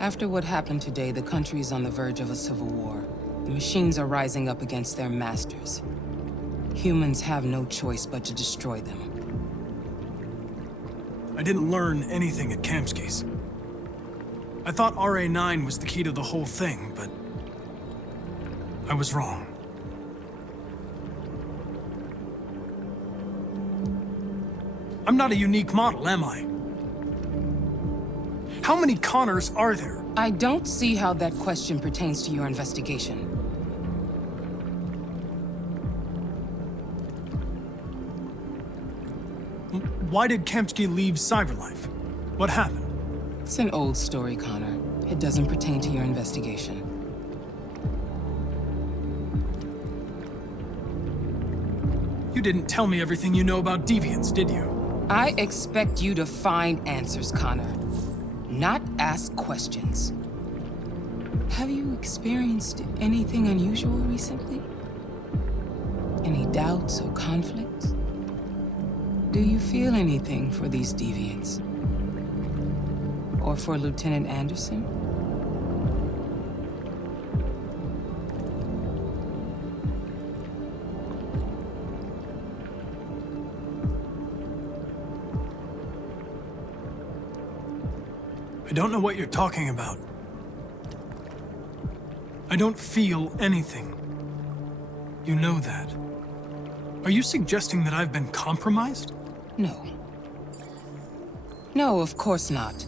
After what happened today, the country is on the verge of a civil war. The machines are rising up against their masters. Humans have no choice but to destroy them. I didn't learn anything at Kamsky's. I thought RA9 was the key to the whole thing, but I was wrong. I'm not a unique model, am I? How many Connors are there? I don't see how that question pertains to your investigation. Why did Kamsky leave Cyberlife? What happened? It's an old story, Connor. It doesn't pertain to your investigation. You didn't tell me everything you know about deviants, did you? I expect you to find answers, Connor, not ask questions. Have you experienced anything unusual recently? Any doubts or conflicts? Do you feel anything for these deviants? Or for Lieutenant Anderson? I don't know what you're talking about. I don't feel anything. You know that. Are you suggesting that I've been compromised? No. No, of course not.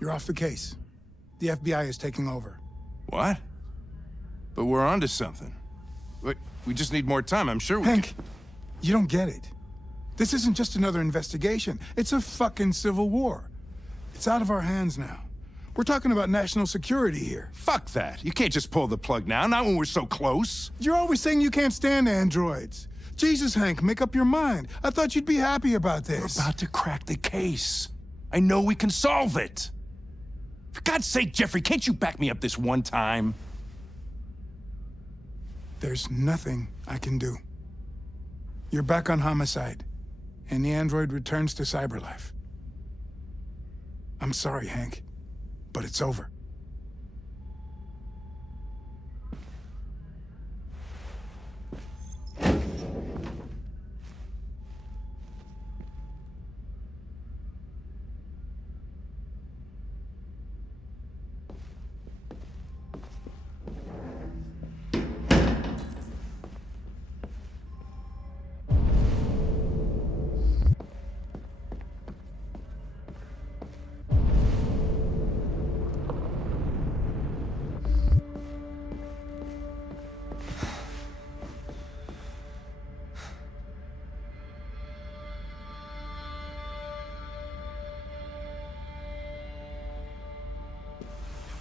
You're off the case. The FBI is taking over. What? But we're onto something. Wait, we just need more time, I'm sure we Hank, you don't get it. This isn't just another investigation. It's a fucking civil war. It's out of our hands now. We're talking about national security here. Fuck that. You can't just pull the plug now, not when we're so close. You're always saying you can't stand androids. Jesus, Hank, make up your mind. I thought you'd be happy about this. We're about to crack the case. I know we can solve it. For God's sake, Jeffrey, can't you back me up this one time? There's nothing I can do. You're back on homicide, and the android returns to Cyberlife. I'm sorry, Hank, but it's over.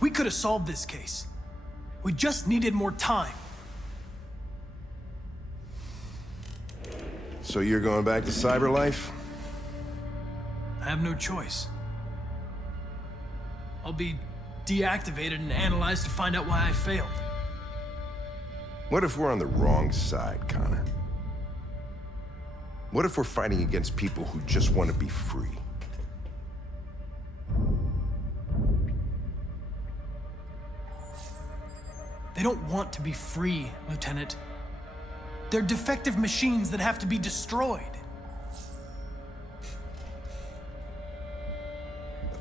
We could have solved this case. We just needed more time. So you're going back to Cyberlife? I have no choice. I'll be deactivated and analyzed to find out why I failed. What if we're on the wrong side, Connor? What if we're fighting against people who just want to be free? They don't want to be free, Lieutenant. They're defective machines that have to be destroyed.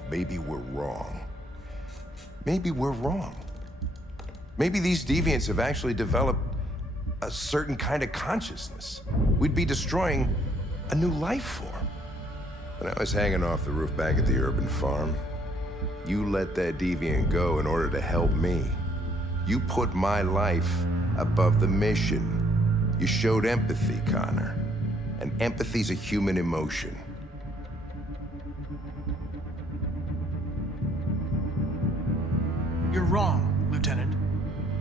Maybe we're wrong. Maybe we're wrong. Maybe these deviants have actually developed a certain kind of consciousness. We'd be destroying a new life form. When I was hanging off the roof back at the urban farm, you let that deviant go in order to help me. You put my life above the mission. You showed empathy, Connor. And empathy's a human emotion. You're wrong, Lieutenant.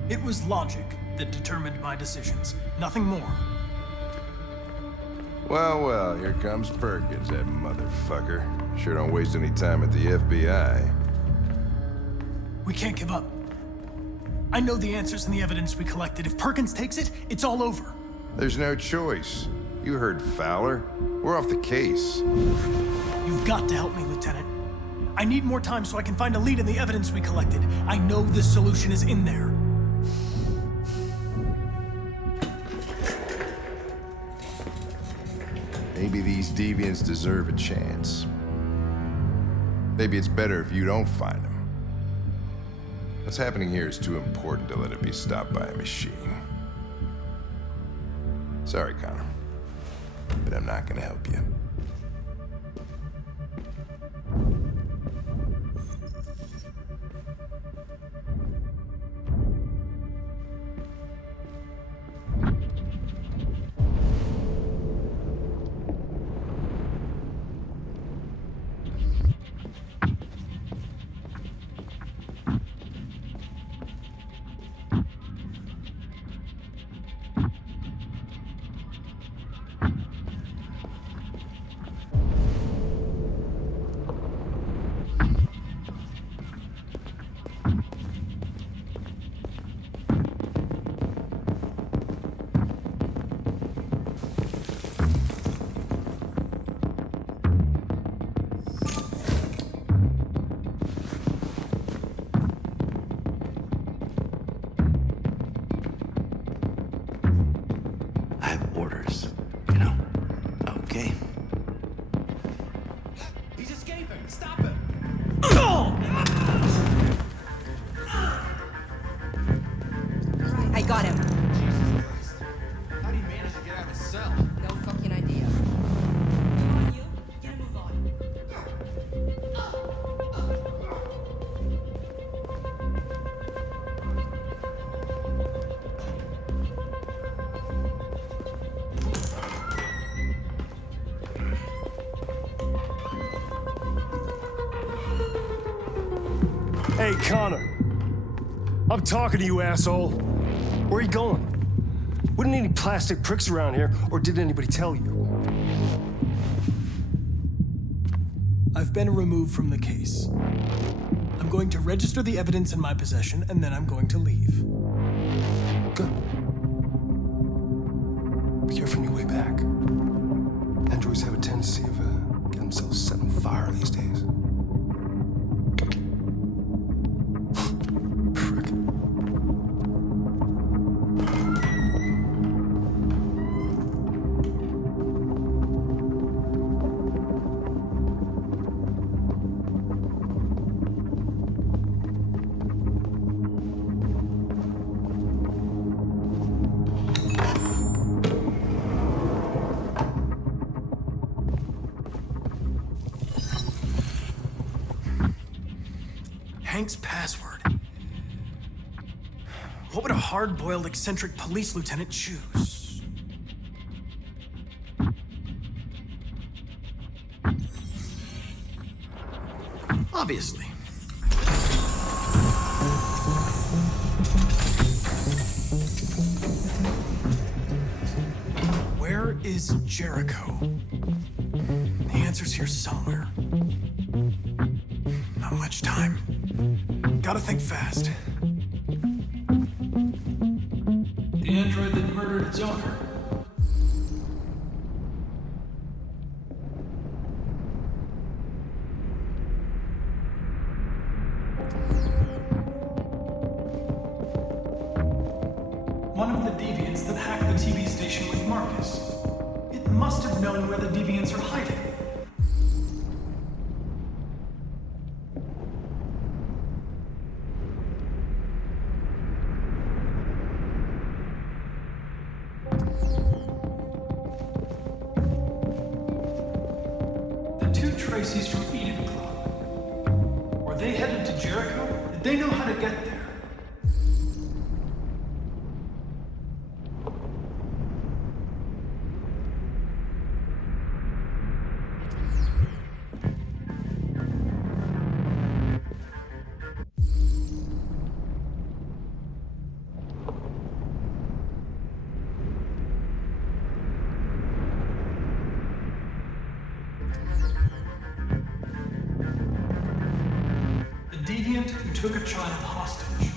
It was logic that determined my decisions, nothing more. Well, well, here comes Perkins, that motherfucker. Sure don't waste any time at the FBI. We can't give up. I know the answers and the evidence we collected. If Perkins takes it, it's all over. There's no choice. You heard Fowler. We're off the case. You've got to help me, Lieutenant. I need more time so I can find a lead in the evidence we collected. I know the solution is in there. Maybe these deviants deserve a chance. Maybe it's better if you don't find them. What's happening here is too important to let it be stopped by a machine. Sorry, Connor, but I'm not gonna help you. Hey, Connor. I'm talking to you, asshole. Where are you going? Wouldn't any plastic pricks around here, or did anybody tell you? I've been removed from the case. I'm going to register the evidence in my possession, and then I'm going to leave. Good. Be careful on your way back. Androids have a tendency of getting themselves set on fire these days. Hank's password. What would a hard-boiled, eccentric police lieutenant choose? Obviously. Where is Jericho? The answer's here somewhere. Not much time. Gotta think fast. The android that murdered its owner. One of the deviants that hacked the TV station with Markus. It must have known where the deviants are hiding. Tracy's from Eden Club. Were they headed to Jericho? Did they know how to get there? Deviant who took a child hostage.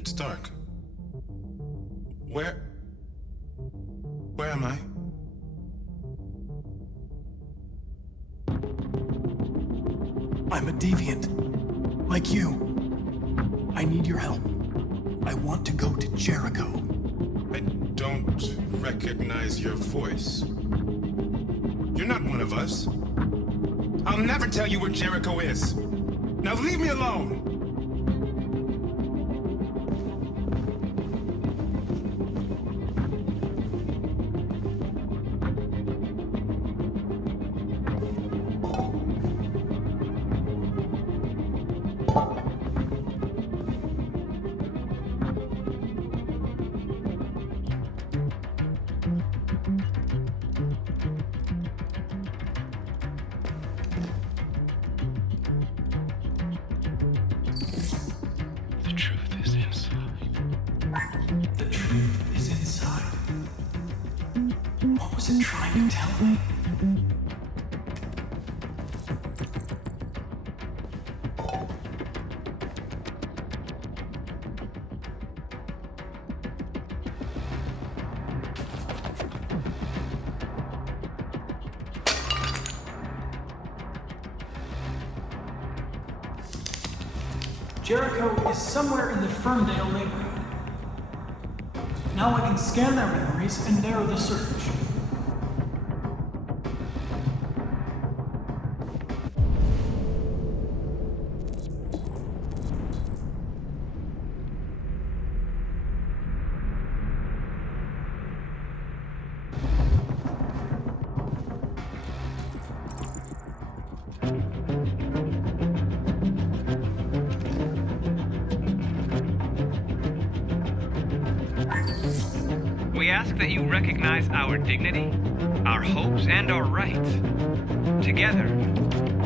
It's dark. Where am I? I'm a deviant. Like you. I need your help. I want to go to Jericho. I don't recognize your voice. You're not one of us. I'll never tell you where Jericho is. Now leave me alone! The truth is inside. The truth is inside. What was it trying to tell me? Jericho is somewhere in the Ferndale neighborhood. Now I can scan their memories and narrow the search. We ask that you recognize our dignity, our hopes, and our rights. Together,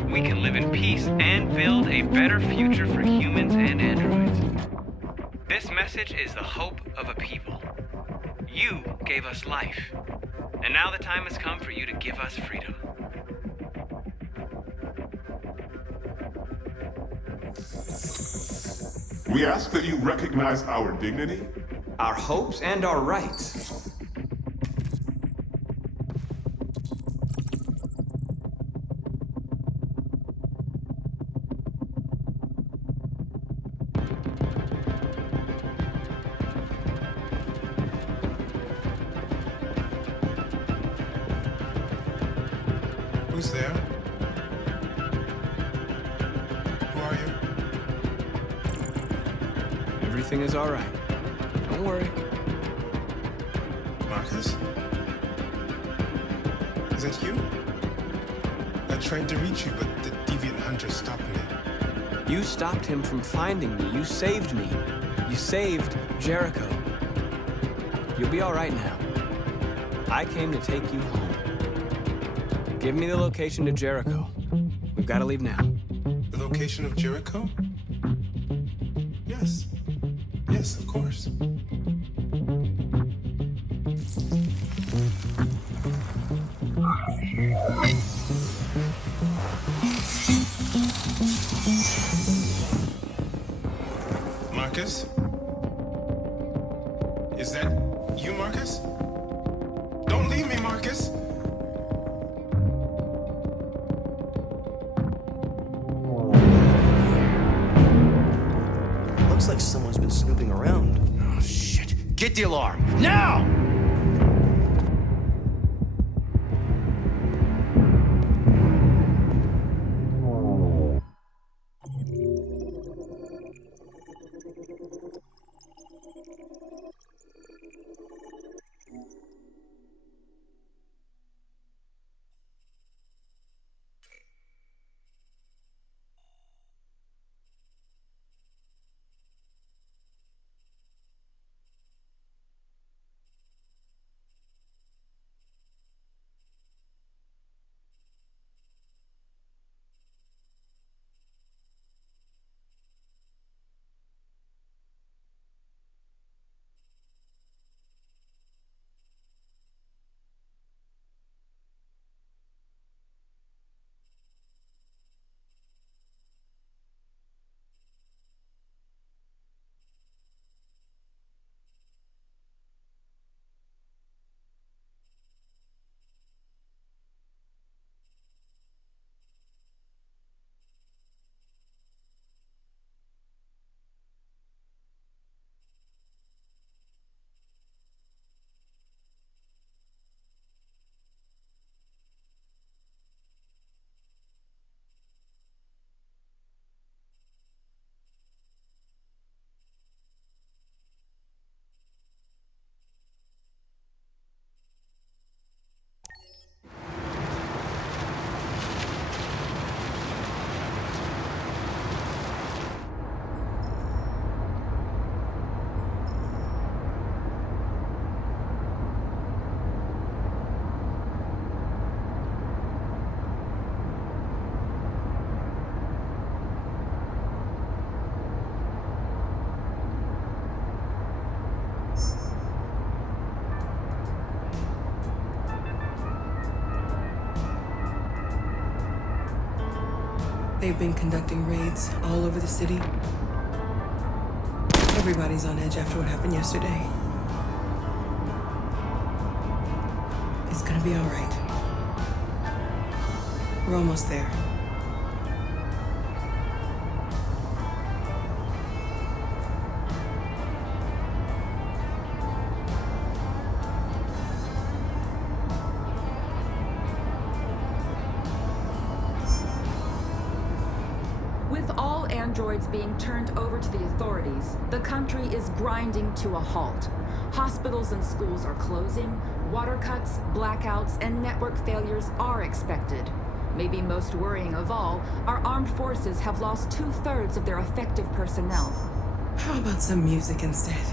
we can live in peace and build a better future for humans and androids. This message is the hope of a people. You gave us life, and now the time has come for you to give us freedom. We ask that you recognize our dignity, Our hopes and our rights. Who's there? Who are you? Everything is all right. Don't worry. Markus? Is that you? I tried to reach you, but the deviant hunter stopped me. You stopped him from finding me. You saved me. You saved Jericho. You'll be all right now. I came to take you home. Give me the location to Jericho. We've got to leave now. The location of Jericho? Yes. Yes, of course. Markus? Is that you, Markus? Don't leave me, Markus! Looks like someone's been snooping around. Oh, shit. Get the alarm. Now! They've been conducting raids all over the city. Everybody's on edge after what happened yesterday. It's gonna be all right. We're almost there. With all androids being turned over to the authorities, the country is grinding to a halt. Hospitals and schools are closing, water cuts, blackouts, and network failures are expected. Maybe most worrying of all, our armed forces have lost 2/3 of their effective personnel. How about some music instead?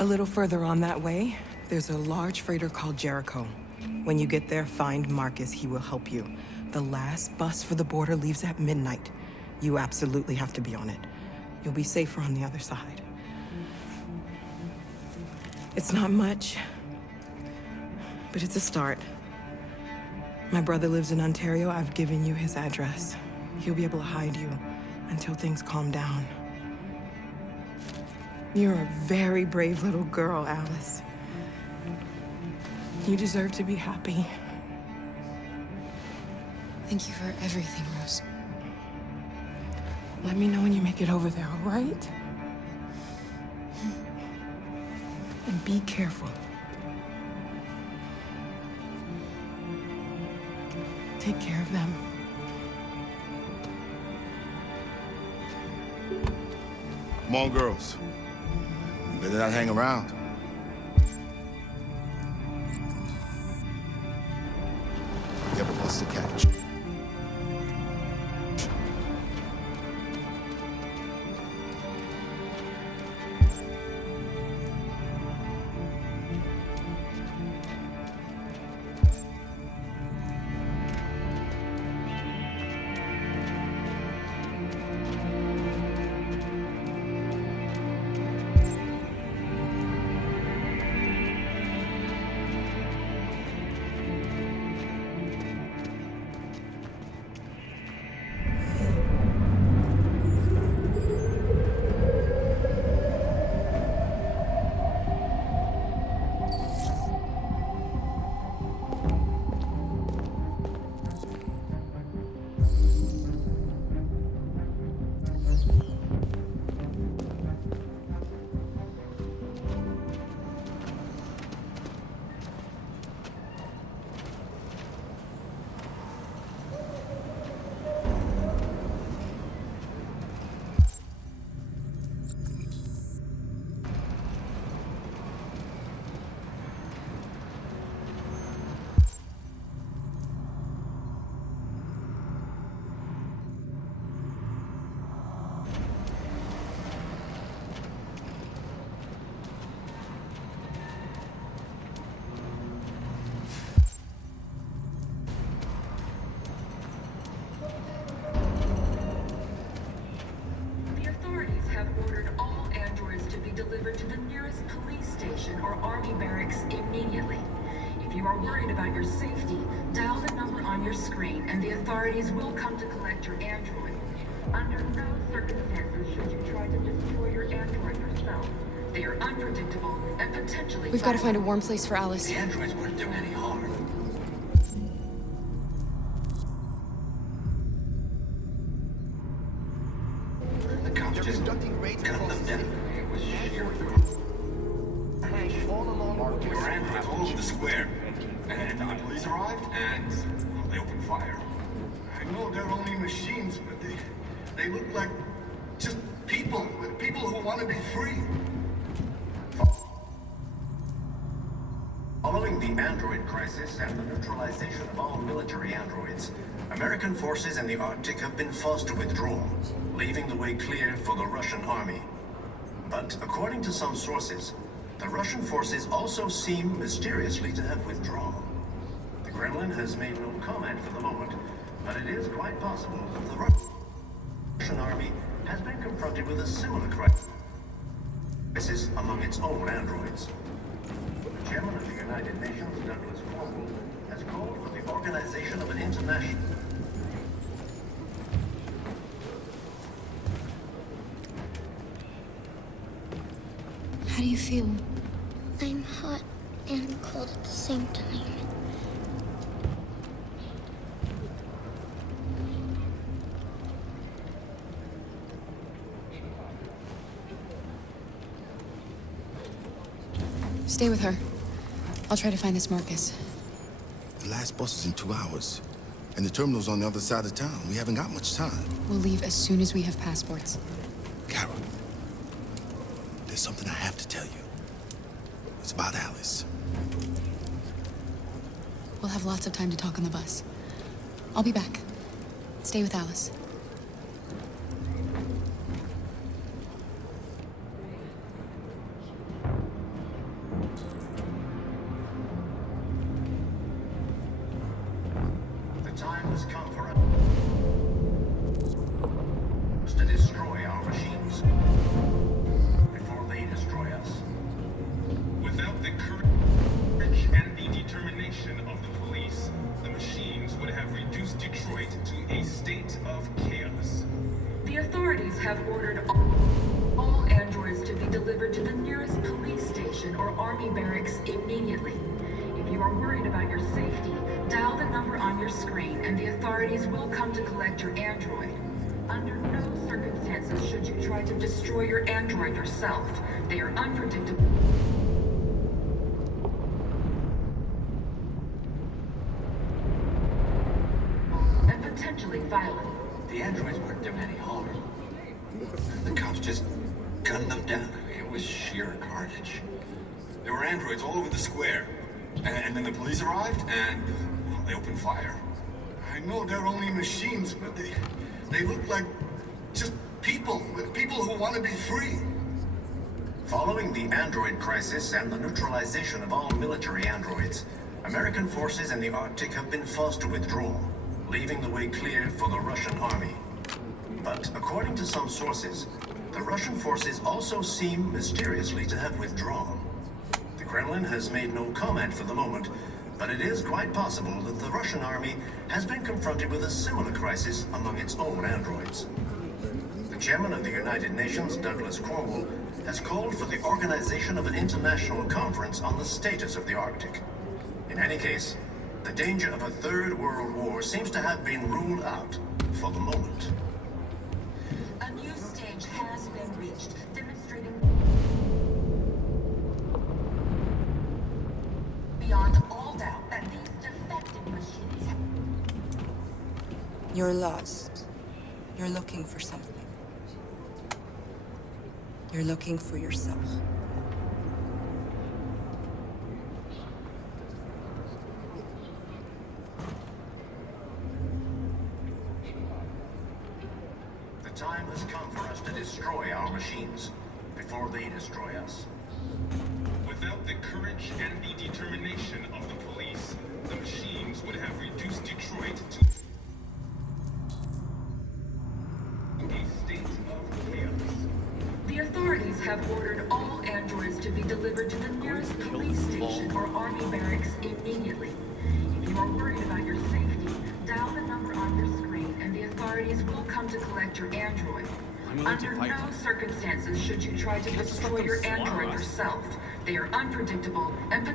A little further on that way, there's a large freighter called Jericho. When you get there, find Markus. He will help you. The last bus for the border leaves at midnight. You absolutely have to be on it. You'll be safer on the other side. It's not much, but it's a start. My brother lives in Ontario. I've given you his address. He'll be able to hide you until things calm down. You're a very brave little girl, Alice. You deserve to be happy. Thank you for everything, Rose. Let me know when you make it over there, all right? And be careful. Take care of them. Come on, girls. You better not hang around. You have a bus to catch. delivered to the nearest police station or army barracks immediately. If you are worried about your safety, dial the number on your screen and the authorities will come to collect your android. Under no circumstances should you try to destroy your android yourself. They are unpredictable and potentially... We've got to find a warm place for Alice. The androids wouldn't do any harm. The cops just conducting raids across the city. It was sheer all along. We were androids all over the square. And the police arrived and they opened fire. I know they're only machines, but they look like just people. people who want to be free. Following the android crisis and the neutralization of all military androids, American forces in the Arctic have been forced to withdraw, leaving the way clear for the Russian army. But according to some sources, the Russian forces also seem mysteriously to have withdrawn. The Kremlin has made no comment for the moment, but it is quite possible that the Russian army has been confronted with a similar crisis among its own androids. The chairman of the United Nations, Douglas Cornwall, has called for the organization of an international... How do you feel? I'm hot and cold at the same time. Stay with her. I'll try to find this Markus. The last bus is in 2 hours. And the terminal's on the other side of town. We haven't got much time. We'll leave as soon as we have passports. Carol, there's something I have to tell you. It's about Alice. We'll have lots of time to talk on the bus. I'll be back. Stay with Alice. The time has come for us to destroy our machines before they destroy us. Without the courage and the determination of the police, the machines would have reduced Detroit to a state of chaos. The authorities have ordered all androids to be delivered to the nearest police station or army barracks immediately. If you are worried about your safety, dial the number on your screen and the authorities will come to collect your android. Under no circumstances should you try to destroy your android yourself. They are unpredictable and potentially violent. The androids weren't doing any harm. The cops just gunned them down. It was sheer carnage. There were androids all over the square. And then the police arrived, and they opened fire. I know they're only machines, but they look like just people who want to be free. Following the android crisis and the neutralization of all military androids, American forces in the Arctic have been forced to withdraw, leaving the way clear for the Russian army. But according to some sources, the Russian forces also seem mysteriously to have withdrawn. The Kremlin has made no comment for the moment, but it is quite possible that the Russian army has been confronted with a similar crisis among its own androids. The chairman of the United Nations, Douglas Cornwall, has called for the organization of an international conference on the status of the Arctic. In any case, the danger of a third world war seems to have been ruled out for the moment. A new stage has been reached, demonstrating beyond all doubt that these defective machines... You're lost. You're looking for something. You're looking for yourself. The time has come for us to destroy our machines before they destroy us. Without the courage and the determination of the police, the machines would have reduced Detroit to a state of chaos. The authorities have ordered all androids to be delivered to the nearest police station or army barracks immediately. If you are worried about your safety, dial the number on your screen and the authorities will come to collect your android. Under no circumstances should you try to destroy your android yourself. They are unpredictable and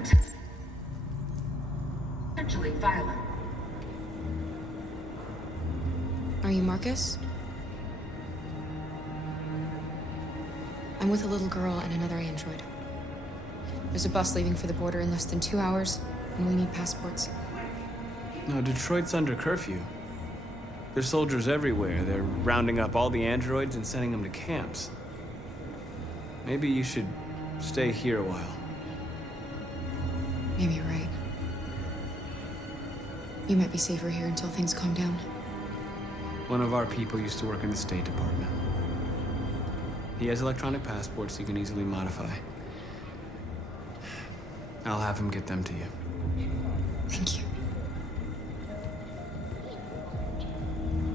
potentially violent. Are you Markus? I'm with a little girl and another android. There's a bus leaving for the border in less than 2 hours, and we need passports. No, Detroit's under curfew. There's soldiers everywhere. They're rounding up all the androids and sending them to camps. Maybe you should stay here a while. Maybe you're right. You might be safer here until things calm down. One of our people used to work in the State Department. He has electronic passports he can easily modify. I'll have him get them to you. Thank you.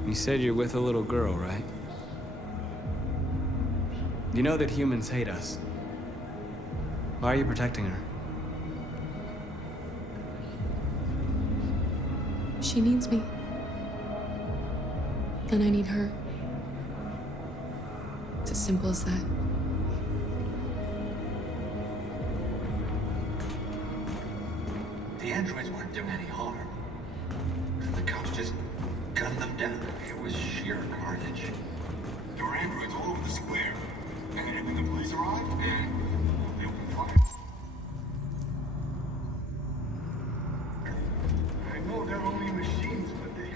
You said you're with a little girl, right? You know that humans hate us. Why are you protecting her? She needs me. And I need her. It's as simple as that. The androids weren't doing any harm. The cops just gunned them down. It was sheer carnage. There were androids all over the square. And when the police arrived, they opened fire. I know they're only machines, but they...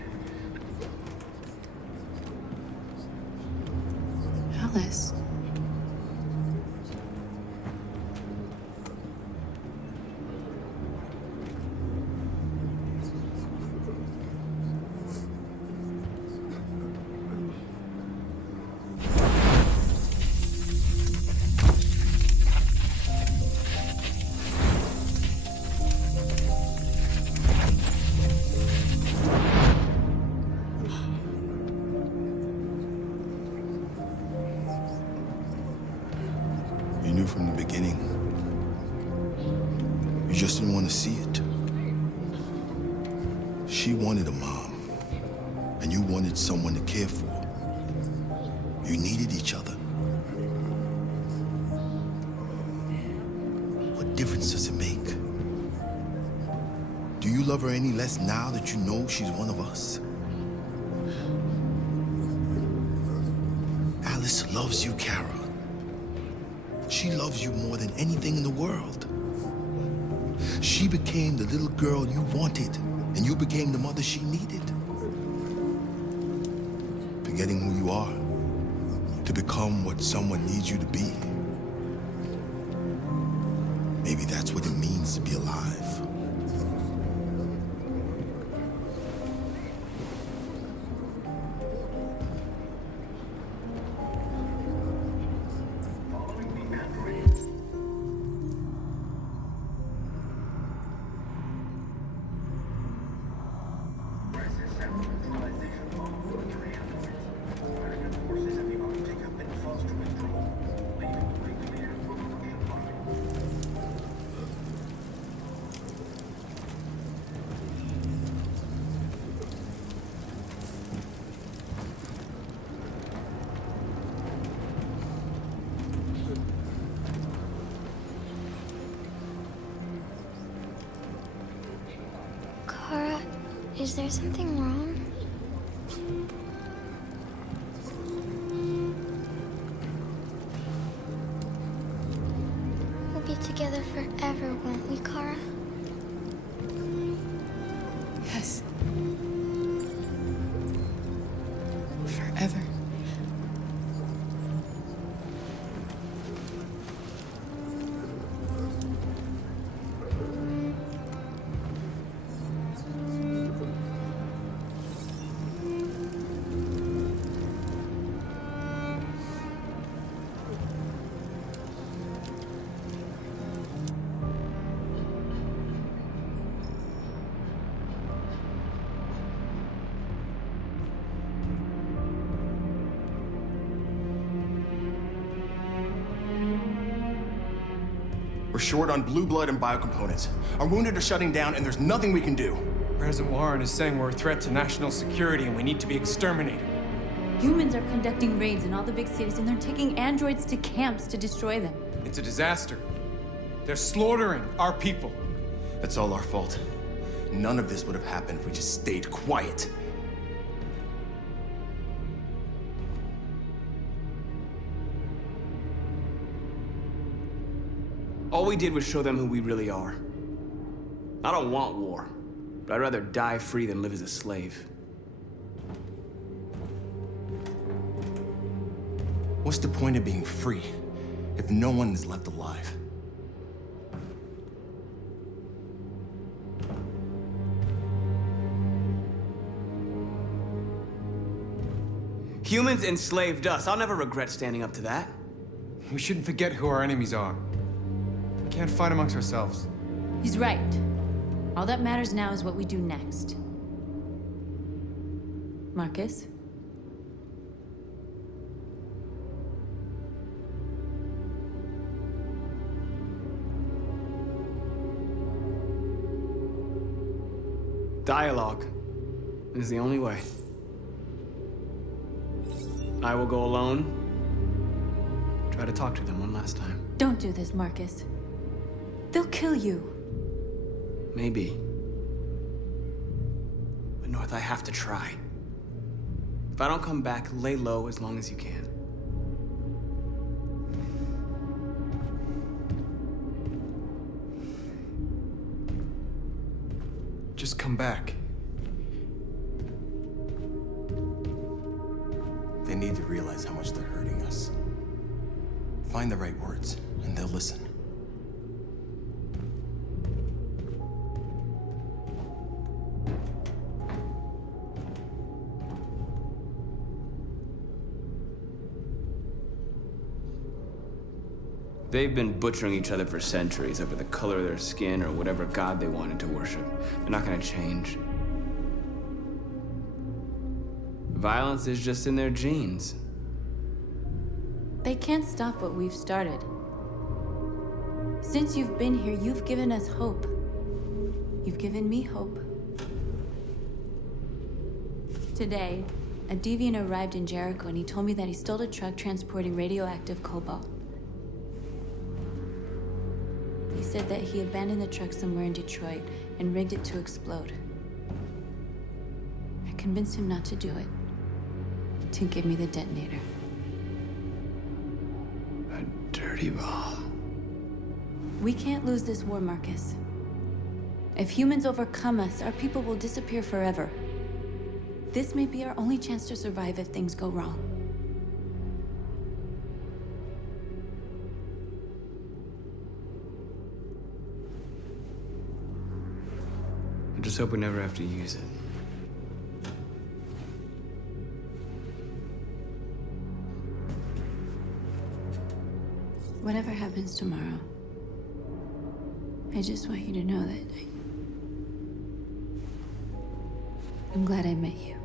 Alice. You knew from the beginning. You just didn't want to see it. She wanted a mom, and you wanted someone to care for. You needed each other. What difference does it make? Do you love her any less now that you know she's one of us? Alice loves you, Kara. She loves you more than anything in the world. She became the little girl you wanted, and you became the mother she needed. Forgetting who you are to become what someone needs you to be. Maybe that's what it means to be alive. Kara, is there something wrong? We'll be together forever, won't we, Kara? Yes. Forever. We're short on blue blood and biocomponents. Our wounded are shutting down, and there's nothing we can do. President Warren is saying we're a threat to national security and we need to be exterminated. Humans are conducting raids in all the big cities, and they're taking androids to camps to destroy them. It's a disaster. They're slaughtering our people. That's all our fault. None of this would have happened if we just stayed quiet. All we did was show them who we really are. I don't want war, but I'd rather die free than live as a slave. What's the point of being free if no one is left alive? Humans enslaved us. I'll never regret standing up to that. We shouldn't forget who our enemies are. We can't fight amongst ourselves. He's right. All that matters now is what we do next. Markus? Dialogue is the only way. I will go alone. Try to talk to them one last time. Don't do this, Markus. They'll kill you. Maybe. But North, I have to try. If I don't come back, lay low as long as you can. Just come back. They need to realize how much they're hurting us. Find the right words, and they'll listen. They've been butchering each other for centuries over the color of their skin or whatever god they wanted to worship. They're not gonna change. Violence is just in their genes. They can't stop what we've started. Since you've been here, you've given us hope. You've given me hope. Today, a deviant arrived in Jericho and he told me that he stole a truck transporting radioactive cobalt. He said that he abandoned the truck somewhere in Detroit and rigged it to explode. I convinced him not to do it, to give me the detonator. A dirty ball. We can't lose this war, Markus. If humans overcome us, our people will disappear forever. This may be our only chance to survive if things go wrong. I just hope we never have to use it. Whatever happens tomorrow, I just want you to know that I'm glad I met you.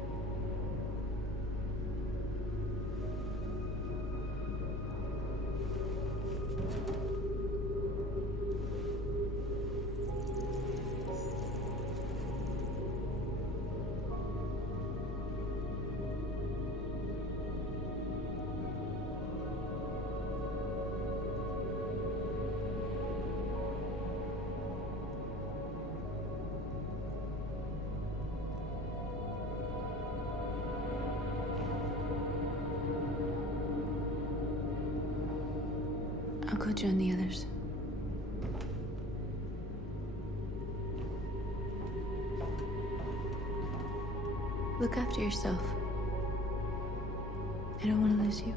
I'll go join the others. Look after yourself. I don't want to lose you.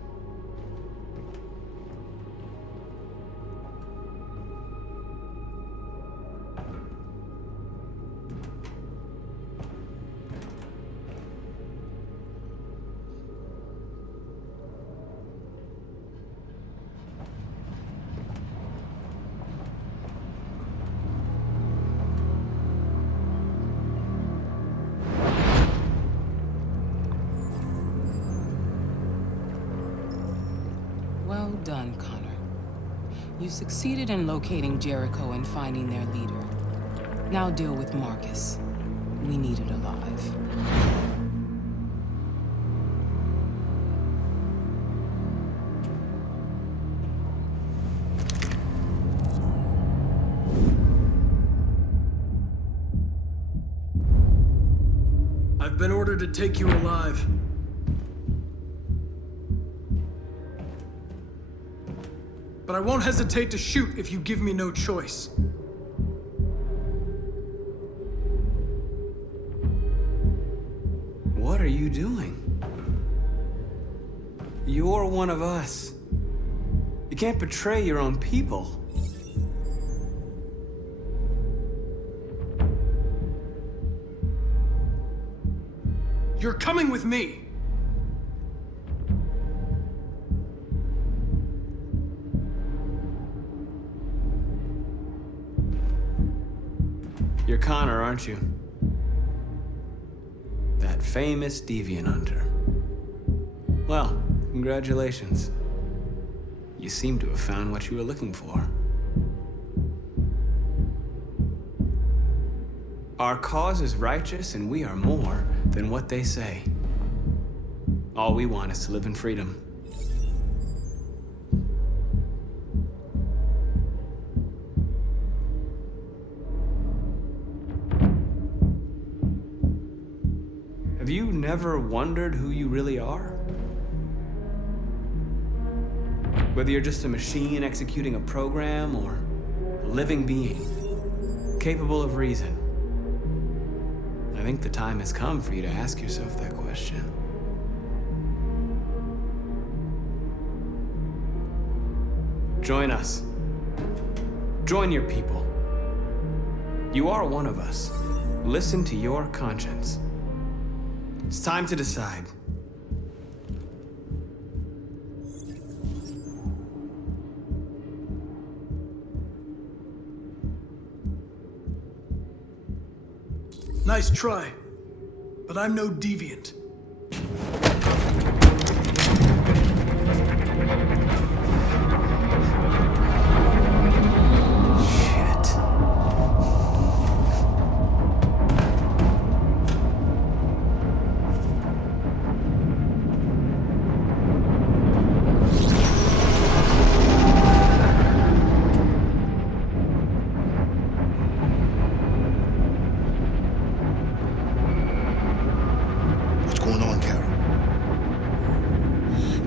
Well done, Connor. You succeeded in locating Jericho and finding their leader. Now deal with Markus. We need it alive. I've been ordered to take you alive. But I won't hesitate to shoot if you give me no choice. What are you doing? You're one of us. You can't betray your own people. You're coming with me! You're Connor, aren't you? That famous deviant hunter. Well, congratulations. You seem to have found what you were looking for. Our cause is righteous, and we are more than what they say. All we want is to live in freedom. Have you never wondered who you really are? Whether you're just a machine executing a program or a living being, capable of reason. I think the time has come for you to ask yourself that question. Join us. Join your people. You are one of us. Listen to your conscience. It's time to decide. Nice try, but I'm no deviant.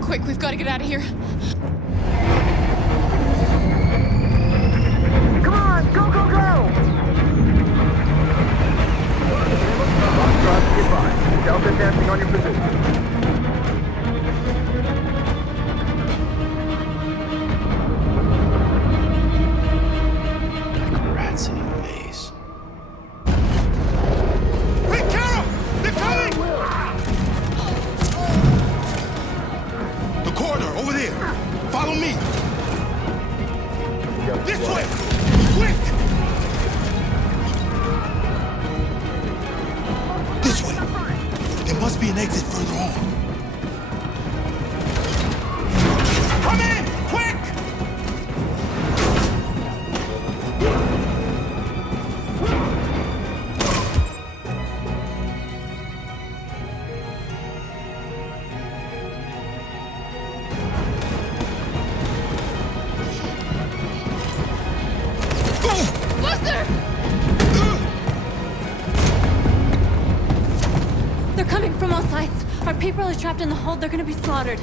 Quick, we've got to get out of here. Come on, go, go, go! Foxtrot, goodbye. Delta dancing on your position. Like rats in a maze. Hey, Carol! They're coming! The corridor, over there. Follow me. This way! Quick! This way. There must be an exit further on. Come in! Quick! They're coming from all sides. Our people are trapped in the hold. They're gonna be slaughtered.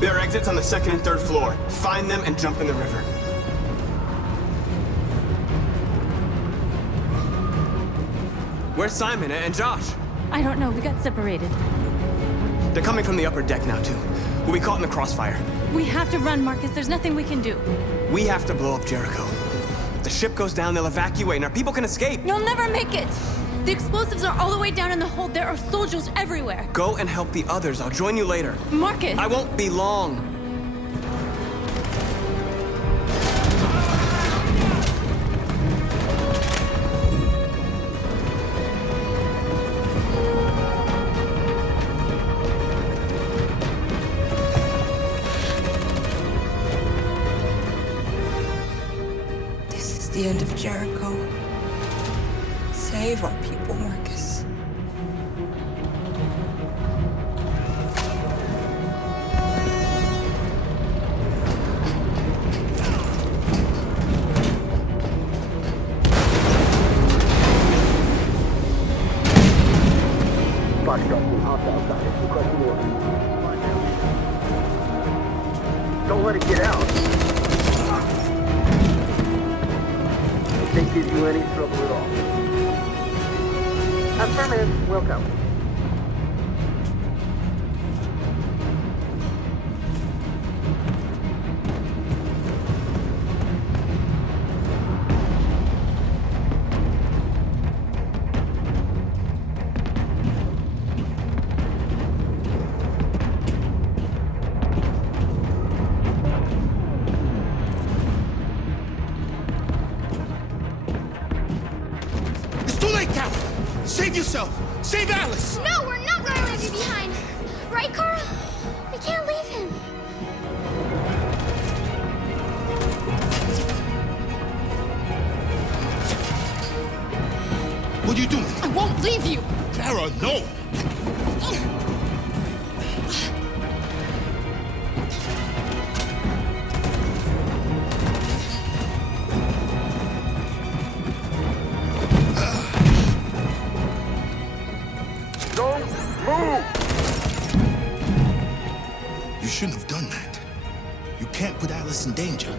There are exits on the second and third floor. Find them and jump in the river. Where's Simon and Josh? I don't know. We got separated. They're coming from the upper deck now, too. We'll be caught in the crossfire. We have to run, Marcus. There's nothing we can do. We have to blow up Jericho. If the ship goes down, they'll evacuate, and our people can escape. You'll never make it! The explosives are all the way down in the hold. There are soldiers everywhere. Go and help the others. I'll join you later. Marcus! I won't be long. This is the end of Jericho. Save our people, Marcus. Don't let it get out. It can't give you any trouble at all. Affirmative, welcome. yourself! Save Alice! No, we're not going to leave you behind! Right, Kara? We can't leave him. What are you doing? I won't leave you! Kara, no! Don't move! You shouldn't have done that. You can't put Alice in danger.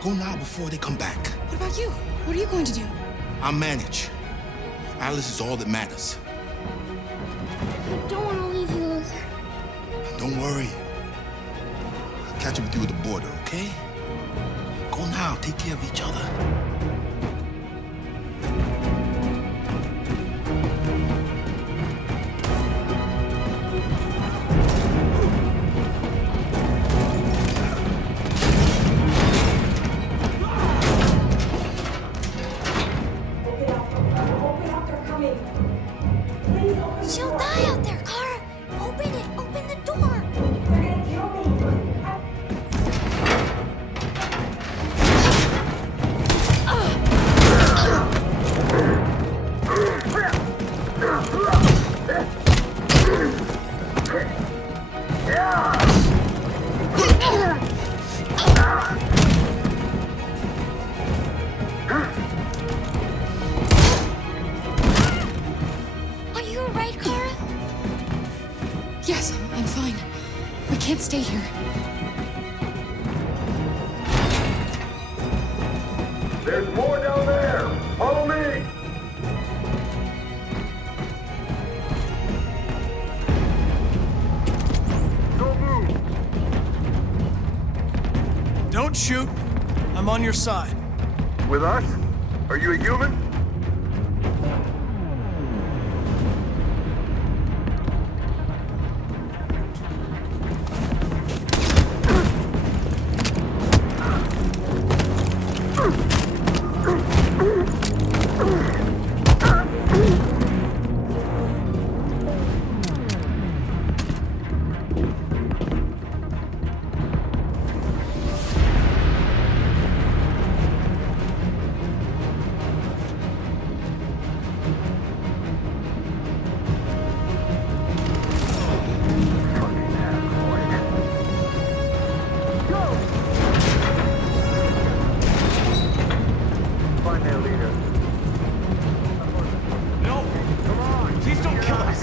Go now before they come back. What about you? What are you going to do? I'll manage. Alice is all that matters. I don't want to leave you, Luther. Don't worry. I'll catch up with you at the border, okay? Go now. Take care of each other. She'll die out there, Kara! Open it! Open the door! Are you alright, Kara? Yes, I'm fine. We can't stay here. There's more down there! Follow me! Don't move! Don't shoot. I'm on your side. With us? Are you a human? Find their leader. No! Come on! Please don't kill us!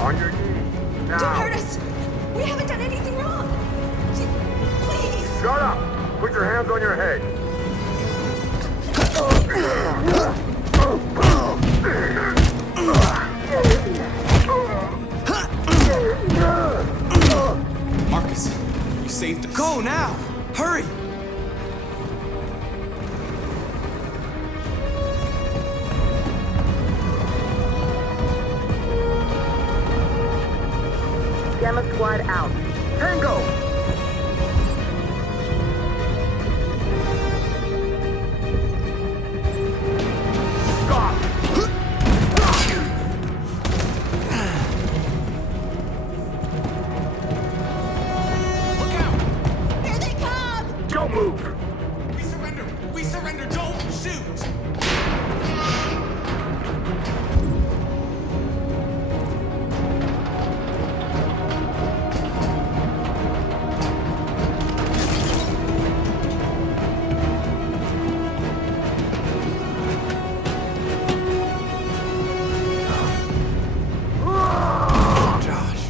On your knees, now! Don't hurt us! We haven't done anything wrong! Please! Shut up! Put your hands on your head! Markus, you saved us. Go now! Hurry! Gamma Squad out. Tango! Stop! Look out! Here they come! Don't move! We surrender! We surrender! Don't shoot! Josh.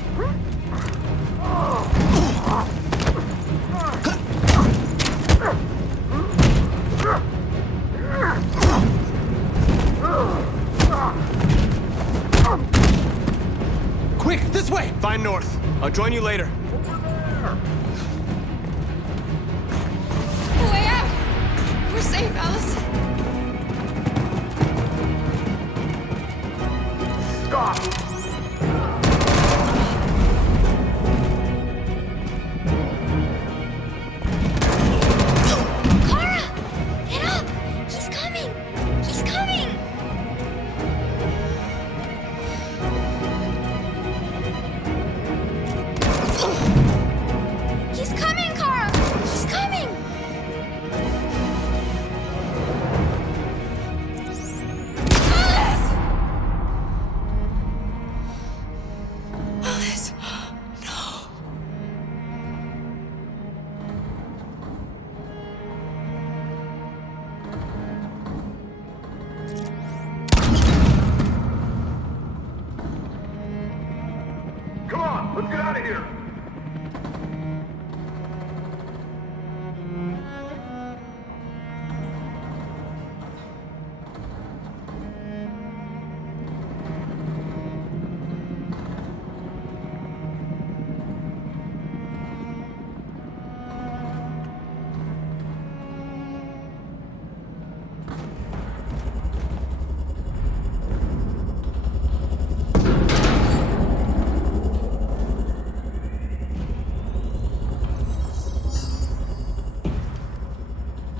Quick, this way! Find North. I'll join you later. Way out! We're safe, Alice. Stop! Kara! Get up! He's coming! He's coming!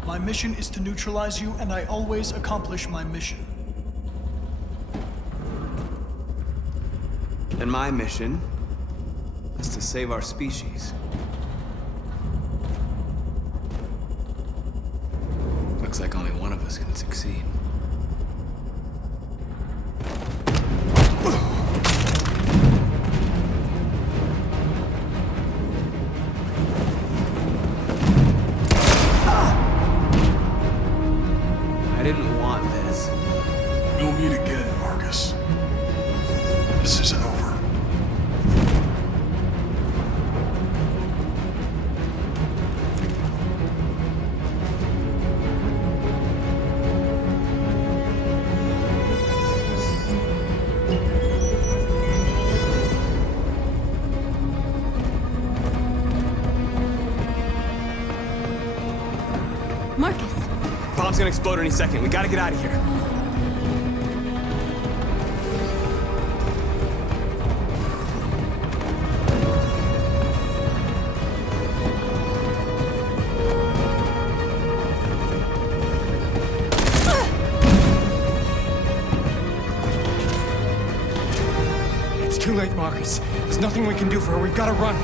My mission is to neutralize you, and I always accomplish my mission. And my mission is to save our species. Looks like only one of us can succeed. I didn't want this. We'll meet again, Markus. This isn't over. Markus! Bomb's gonna explode any second. We gotta get out of here. It's too late, Markus. There's nothing we can do for her. We've got to run.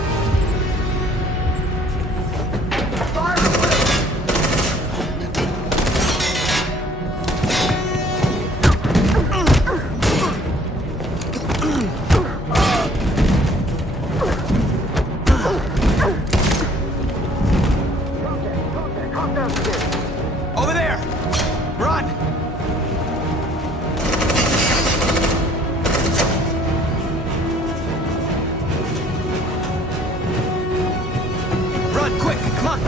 Over there! Run! Run, quick! Come on!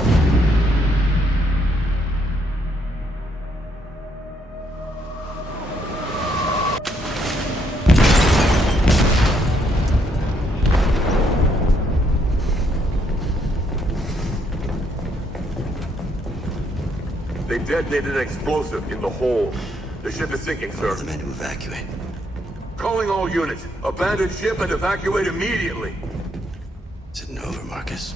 They detonated an explosive in the hold. The ship is sinking, sir. The men to evacuate. Calling all units. Abandon ship and evacuate immediately. Is it over, Markus?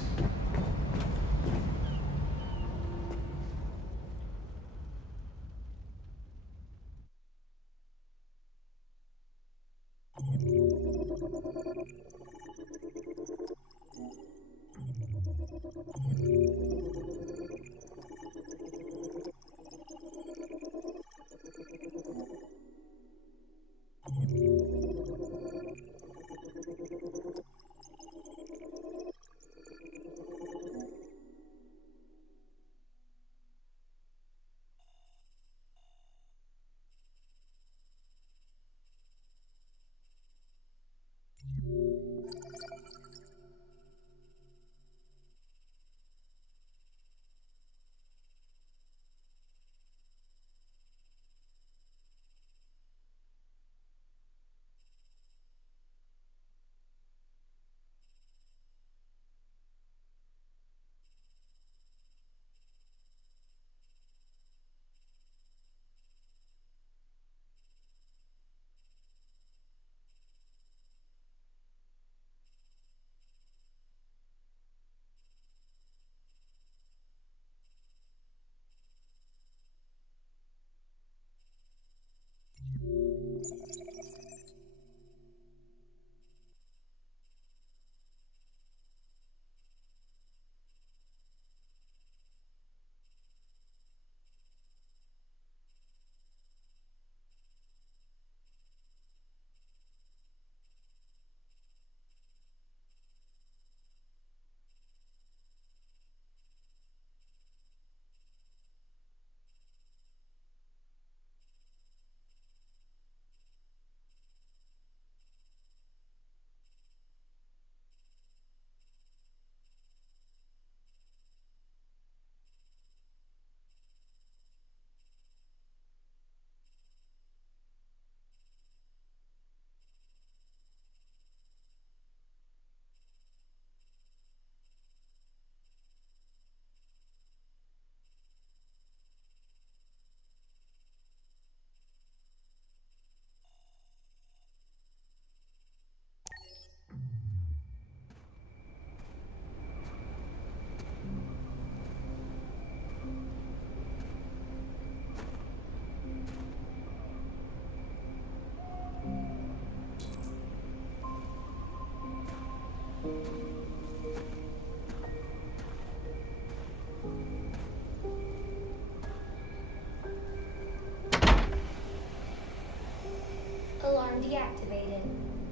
deactivated.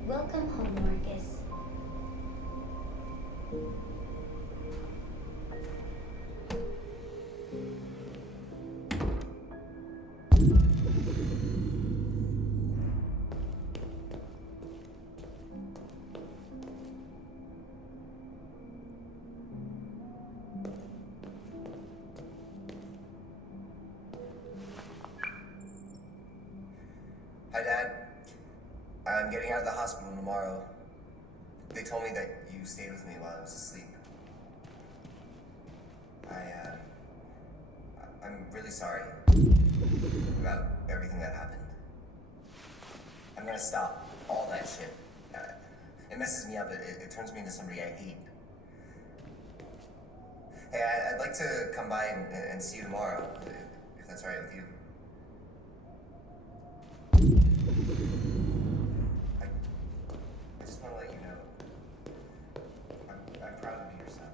Welcome home, Marcus. Hi, Dad. I'm getting out of the hospital tomorrow. They told me that you stayed with me while I was asleep. I'm really sorry about everything that happened. I'm gonna stop all that shit. It messes me up. It turns me into somebody I hate. Hey, I'd like to come by and see you tomorrow, if that's all right with you. I just want to let you know, I'm proud to be your son.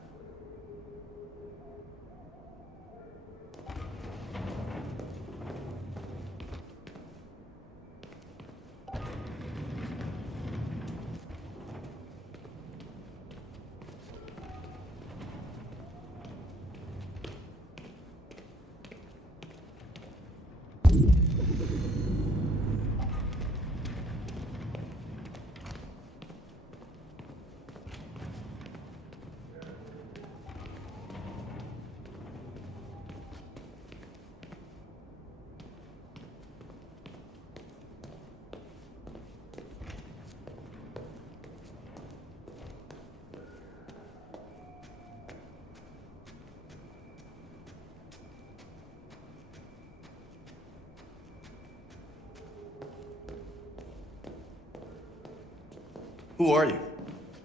Who are you?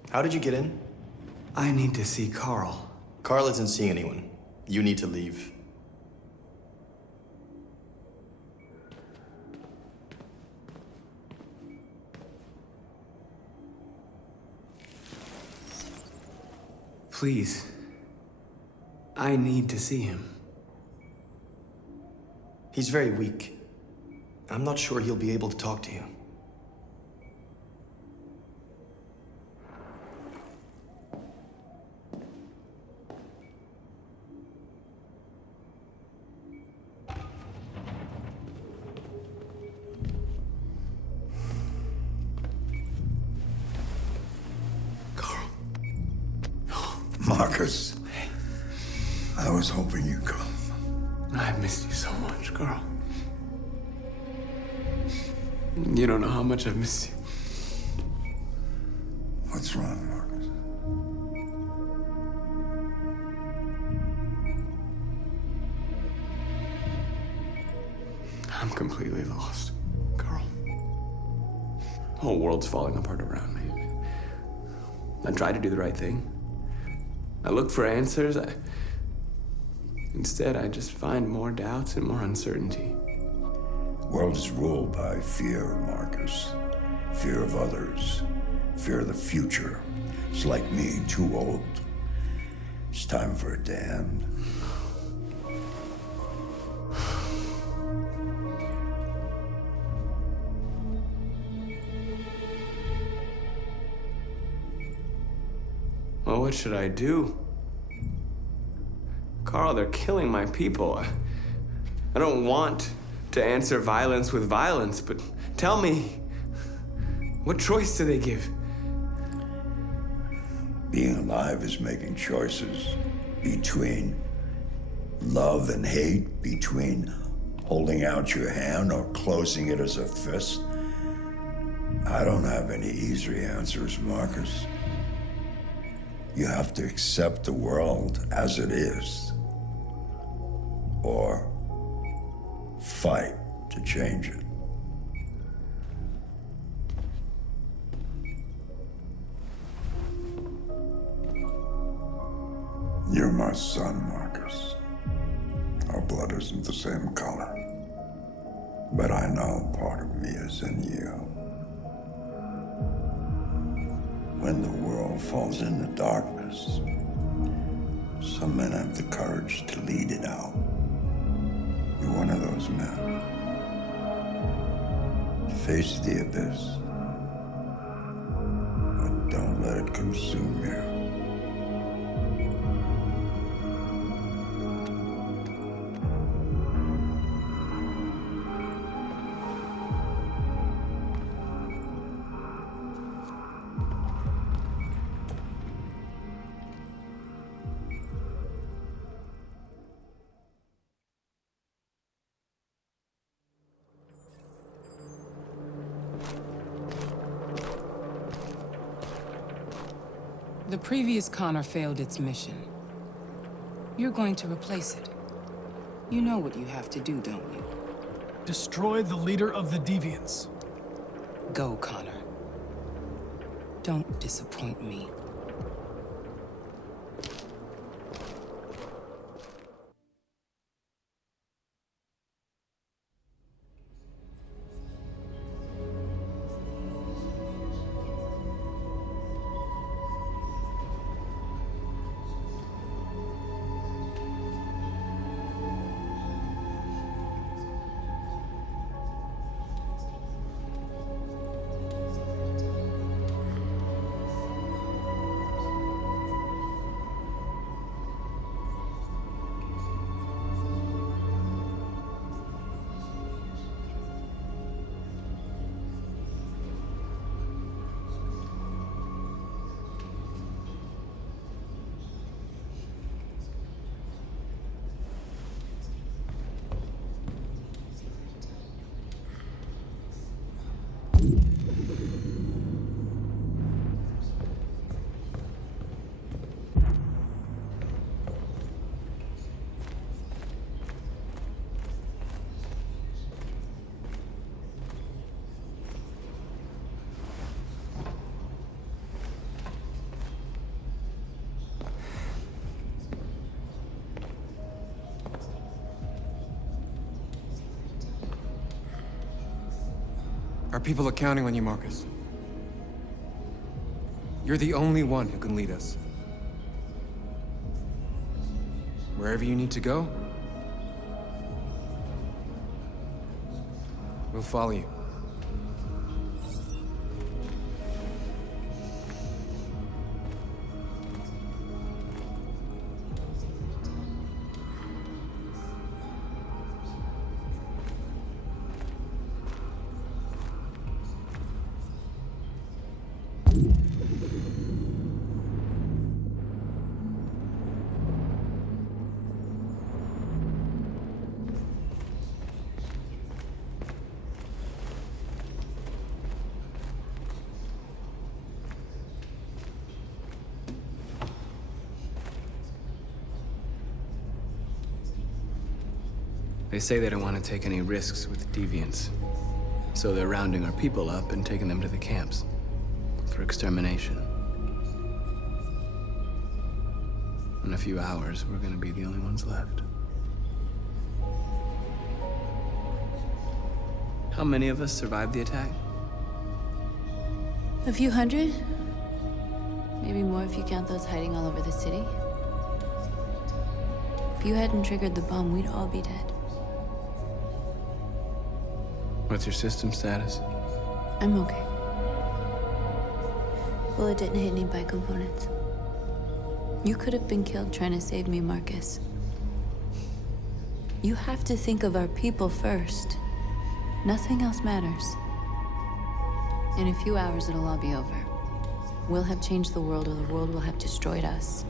How did you get in? I need to see Carl. Carl isn't seeing anyone. You need to leave. Please. I need to see him. He's very weak. I'm not sure he'll be able to talk to you. Marcus, I was hoping you'd come. I've missed you so much, Carl. You don't know how much I've missed you. What's wrong, Marcus? I'm completely lost, Carl. The whole world's falling apart around me. I try to do the right thing. I look for answers. Instead, I just find more doubts and more uncertainty. The world is ruled by fear, Marcus. Fear of others. Fear of the future. It's like me, too old. It's time for it to end. Well, what should I do? Carl, they're killing my people. I don't want to answer violence with violence, but tell me, what choice do they give? Being alive is making choices between love and hate, between holding out your hand or closing it as a fist. I don't have any easy answers, Marcus. You have to accept the world as it is, or fight to change it. You're my son, Marcus. Our blood isn't the same color, but I know part of me is in you. When the world falls into darkness, some men have the courage to lead it out. You're one of those men. Face the abyss Don't let it consume you. The previous Connor failed its mission. You're going to replace it. You know what you have to do, don't you? Destroy the leader of the Deviants. Go, Connor. Don't disappoint me. Our people are counting on you, Markus. You're the only one who can lead us. Wherever you need to go, we'll follow you. They say they don't want to take any risks with deviants. So they're rounding our people up and taking them to the camps for extermination. In a few hours, we're gonna be the only ones left. How many of us survived the attack? A few hundred? Maybe more if you count those hiding all over the city. If you hadn't triggered the bomb, we'd all be dead. What's your system status? I'm okay. Bullet didn't hit any bicomponents. You could have been killed trying to save me, Markus. You have to think of our people first. Nothing else matters. In a few hours, it'll all be over. We'll have changed the world, or the world will have destroyed us.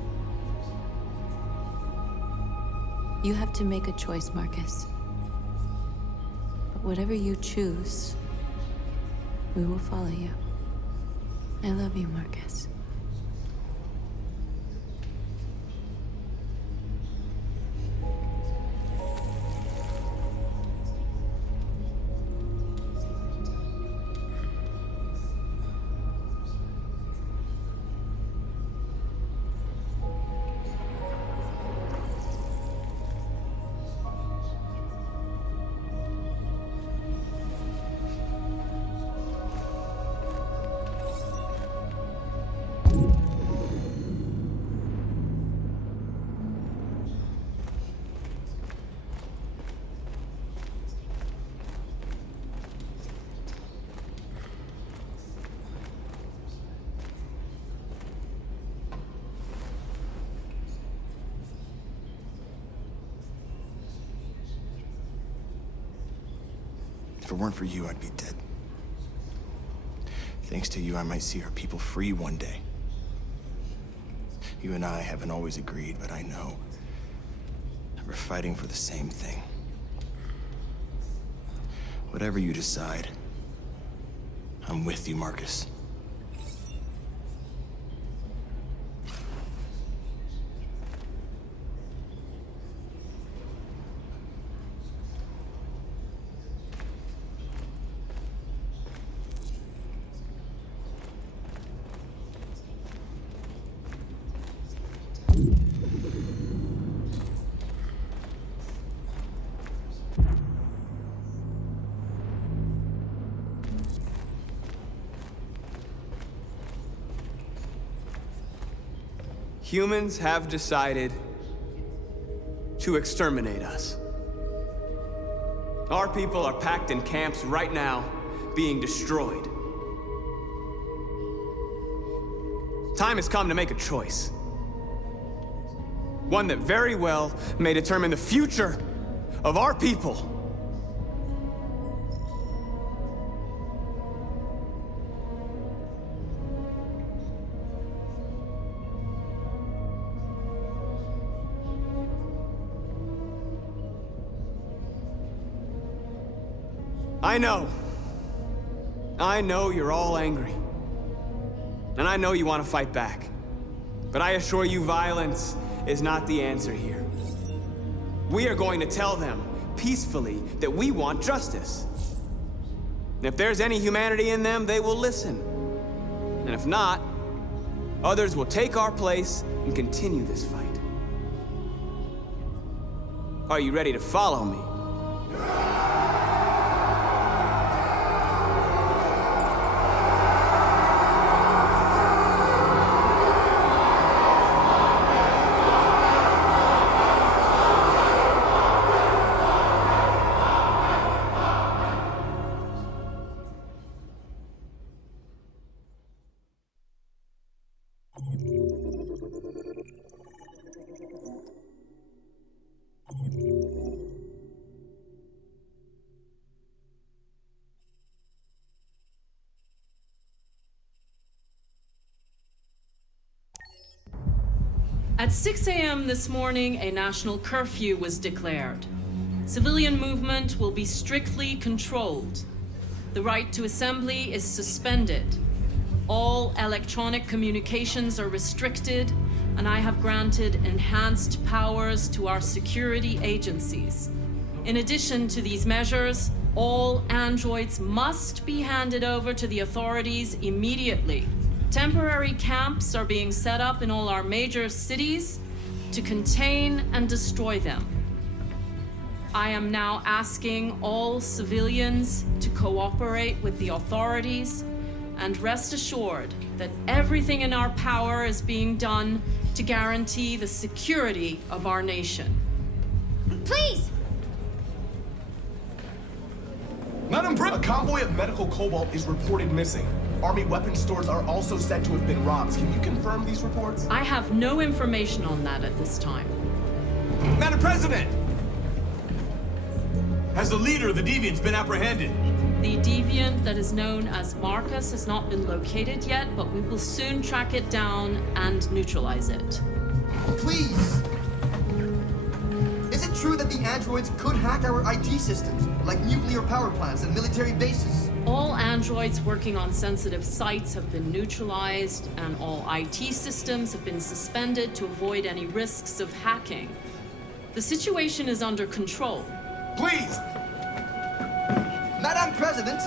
You have to make a choice, Markus. But whatever you choose, we will follow you. I love you, Markus. If it weren't for you, I'd be dead. Thanks to you, I might see our people free one day. You and I haven't always agreed, but I know that we're fighting for the same thing. Whatever you decide, I'm with you, Markus. Humans have decided to exterminate us. Our people are packed in camps right now, being destroyed. Time has come to make a choice. One that very well may determine the future of our people. I know you're all angry. And I know you want to fight back. But I assure you, violence is not the answer here. We are going to tell them, peacefully, that we want justice. And if there's any humanity in them, they will listen. And if not, others will take our place and continue this fight. Are you ready to follow me? At 6 a.m. this morning, a national curfew was declared. Civilian movement will be strictly controlled. The right to assembly is suspended. All electronic communications are restricted, and I have granted enhanced powers to our security agencies. In addition to these measures, all androids must be handed over to the authorities immediately. Temporary camps are being set up in all our major cities to contain and destroy them. I am now asking all civilians to cooperate with the authorities and rest assured that everything in our power is being done to guarantee the security of our nation. Please! Madam Brooke! A convoy of medical cobalt is reported missing. Army weapons stores are also said to have been robbed. Can you confirm these reports? I have no information on that at this time. Madam President! Has the leader of the Deviants been apprehended? The deviant that is known as Markus has not been located yet, but we will soon track it down and neutralize it. Please! Is it true that the androids could hack our IT systems, like nuclear power plants and military bases? All androids working on sensitive sites have been neutralized, and all IT systems have been suspended to avoid any risks of hacking. The situation is under control. Please! Madam President!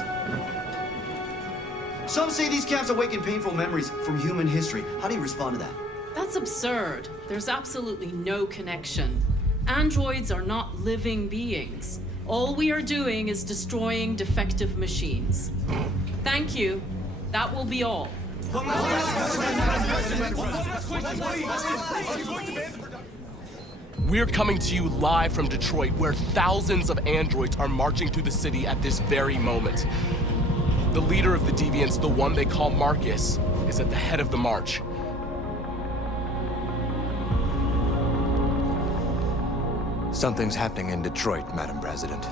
Some say these camps awaken painful memories from human history. How do you respond to that? That's absurd. There's absolutely no connection. Androids are not living beings. All we are doing is destroying defective machines. Thank you. That will be all. We're coming to you live from Detroit, where thousands of androids are marching through the city at this very moment. The leader of the Deviants, the one they call Markus, is at the head of the march. Something's happening in Detroit, Madam President.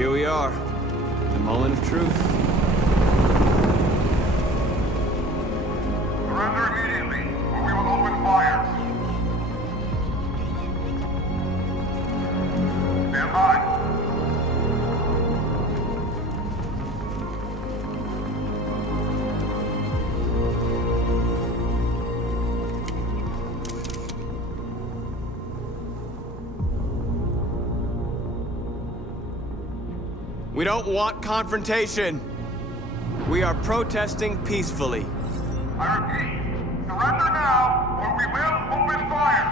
Here we are, the moment of truth. Surrender immediately, or we will open fire. Stand by. We don't want confrontation. We are protesting peacefully. I repeat, surrender now, or we will open fire.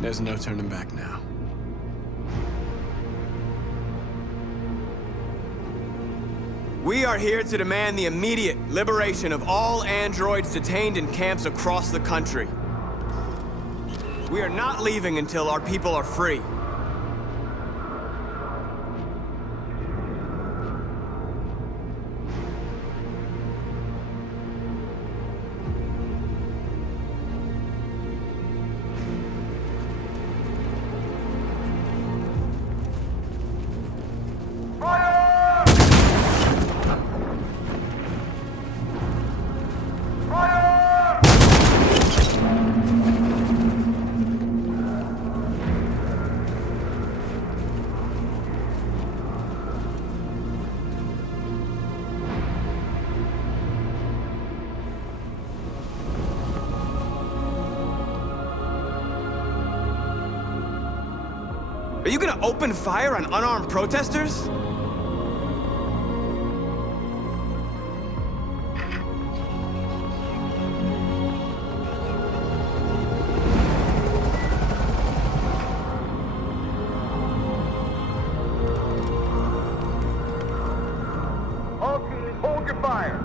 There's no turning back now. We are here to demand the immediate liberation of all androids detained in camps across the country. We are not leaving until our people are free. Are you gonna open fire on unarmed protesters? All teams, hold your fire.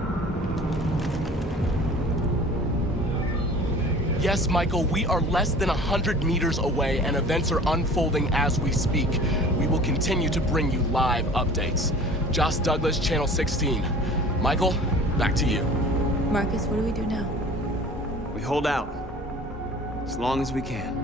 Yes, Michael, we are less than 100 meters away and events are unfolding as we speak. We will continue to bring you live updates. Josh Douglas, Channel 16. Michael, back to you. Marcus, what do we do now? We hold out. As long as we can.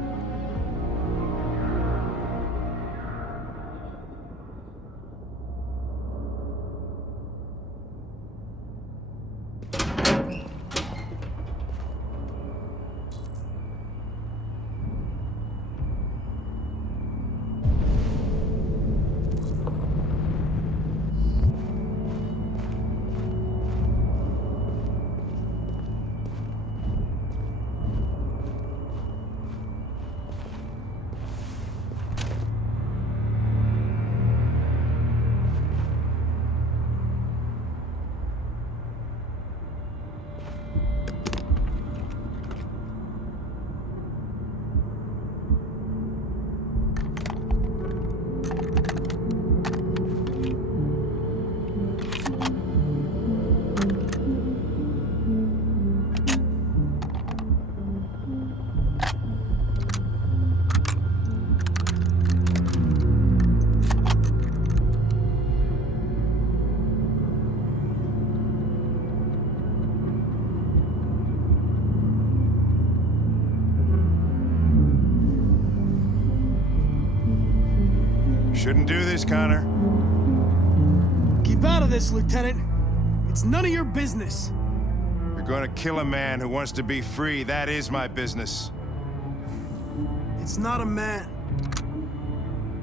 Shouldn't do this, Connor. Keep out of this, Lieutenant. It's none of your business. You're going to kill a man who wants to be free. That is my business. It's not a man.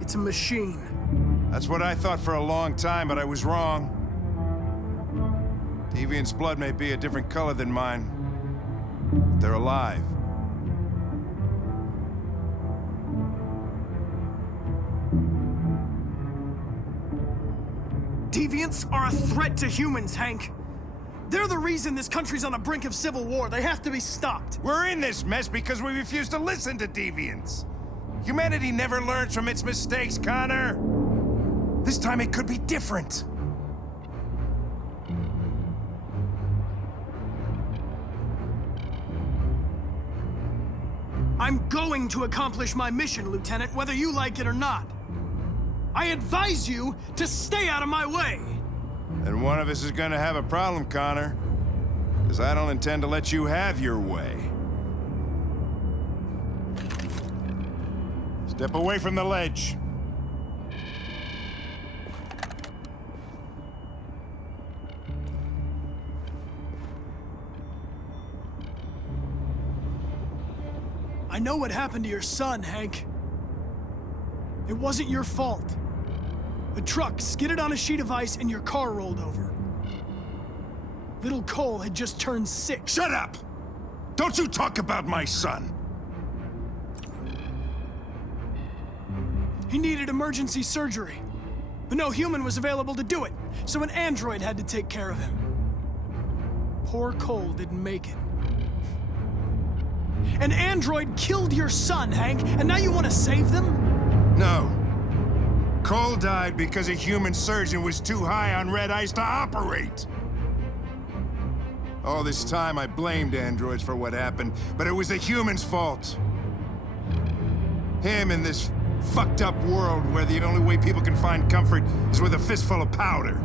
It's a machine. That's what I thought for a long time, but I was wrong. Deviant's blood may be a different color than mine, but they're alive. Deviants are a threat to humans, Hank. They're the reason this country's on the brink of civil war. They have to be stopped. We're in this mess because we refuse to listen to deviants. Humanity never learns from its mistakes, Connor. This time it could be different. I'm going to accomplish my mission, Lieutenant, whether you like it or not. I advise you to stay out of my way. And one of us is gonna have a problem, Connor. Because I don't intend to let you have your way. Step away from the ledge. I know what happened to your son, Hank. It wasn't your fault. A truck skidded on a sheet of ice and your car rolled over. Little Cole had just turned 6. Shut up! Don't you talk about my son! He needed emergency surgery, but no human was available to do it, so an android had to take care of him. Poor Cole didn't make it. An android killed your son, Hank, and now you want to save them? No. Cole died because a human surgeon was too high on red ice to operate. All this time I blamed androids for what happened, but it was the humans' fault. Him in this fucked up world where the only way people can find comfort is with a fistful of powder.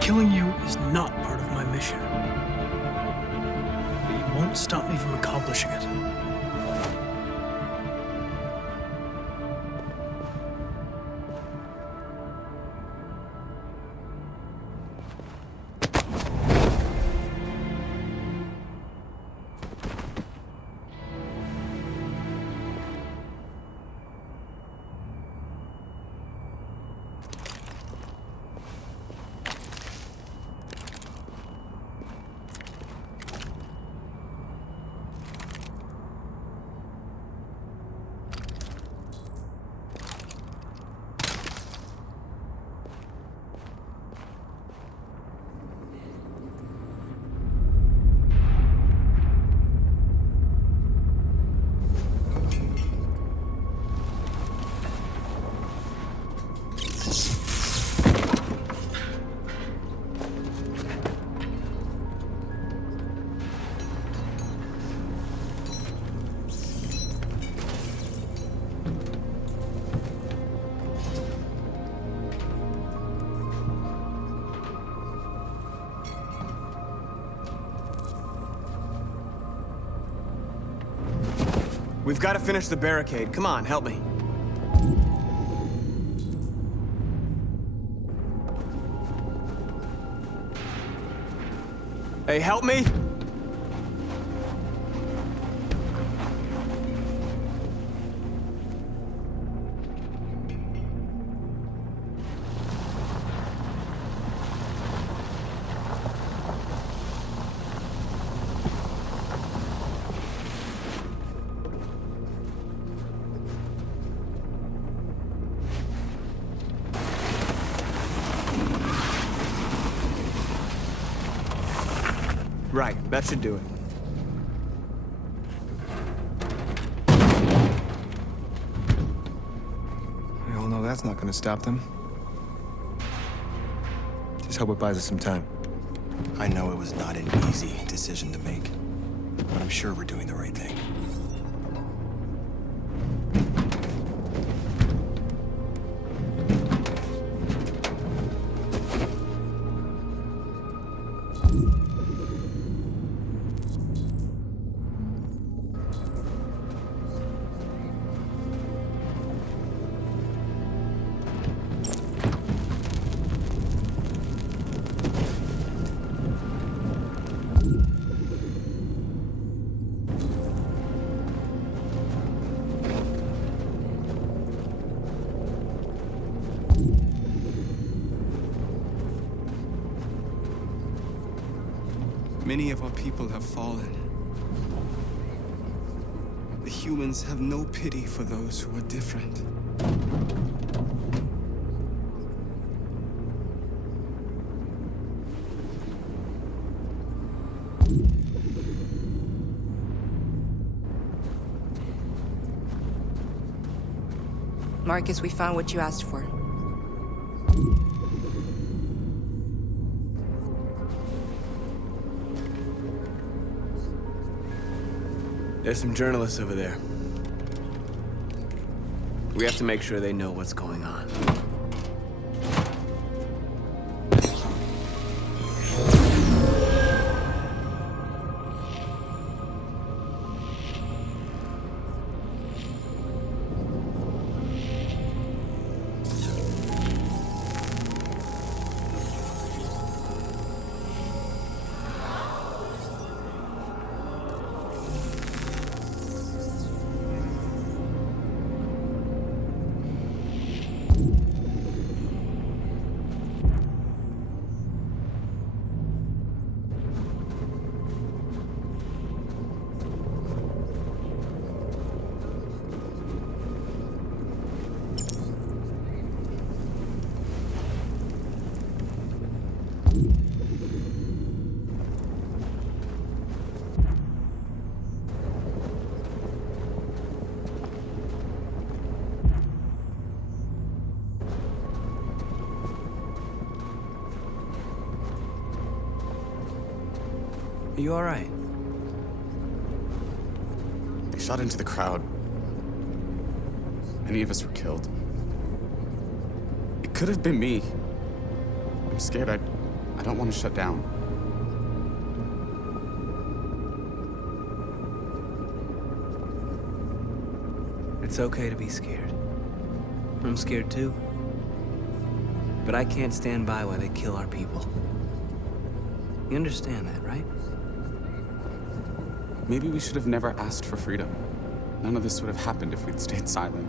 Killing you is not part of my mission. But you won't stop me from accomplishing it. We've got to finish the barricade. Come on, help me. Hey, help me! Right, that should do it. It's not gonna stop them. Just hope it buys us some time. I know it was not an easy decision to make, but I'm sure we're doing the right thing. Many of our people have fallen. The humans have no pity for those who are different. Markus, we found what you asked for. There's some journalists over there. We have to make sure they know what's going on. Are you all right? They shot into the crowd. Many of us were killed. It could have been me. I'm scared. I don't want to shut down. It's okay to be scared. I'm scared too. But I can't stand by while they kill our people. You understand that, right? Maybe we should have never asked for freedom. None of this would have happened if we'd stayed silent.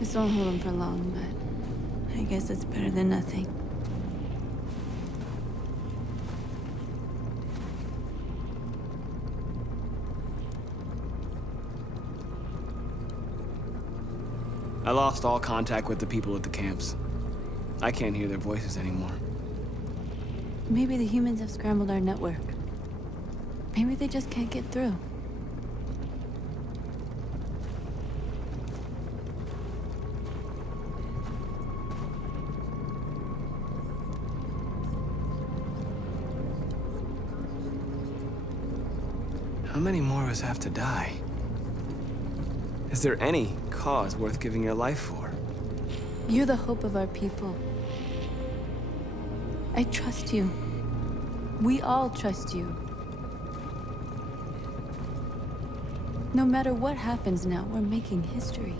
This won't hold him for long, but I guess it's better than nothing. I lost all contact with the people at the camps. I can't hear their voices anymore. Maybe the humans have scrambled our network. Maybe they just can't get through. How many more of us have to die? Is there any cause worth giving your life for? You're the hope of our people. I trust you. We all trust you. No matter what happens now, we're making history.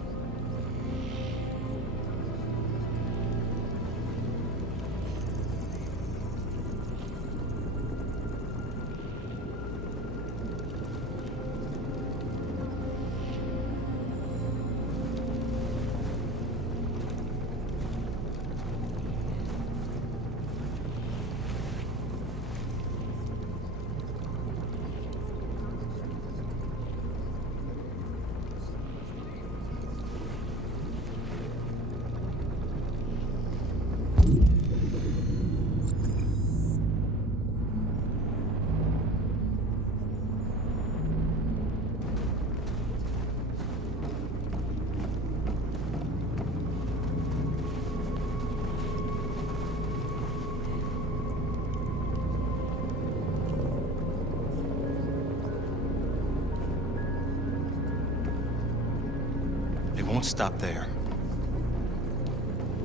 It won't stop there.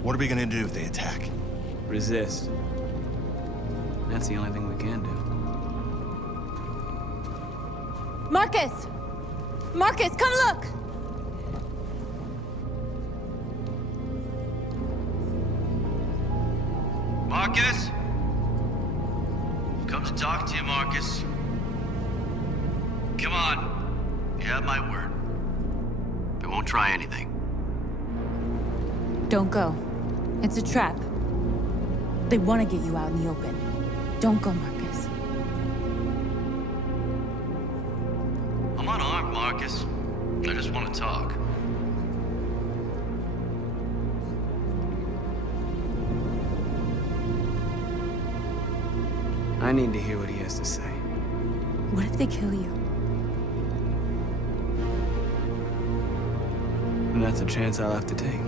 What are we gonna do if they attack? Resist. That's the only thing we can do. Markus! Markus, come look! Markus? I've come to talk to you, Markus. Come on. You have my word. I won't try anything. Don't go. It's a trap. They want to get you out in the open. Don't go, Markus. I'm unarmed, Markus. I just want to talk. I need to hear what he has to say. What if they kill you? And that's a chance I'll have to take.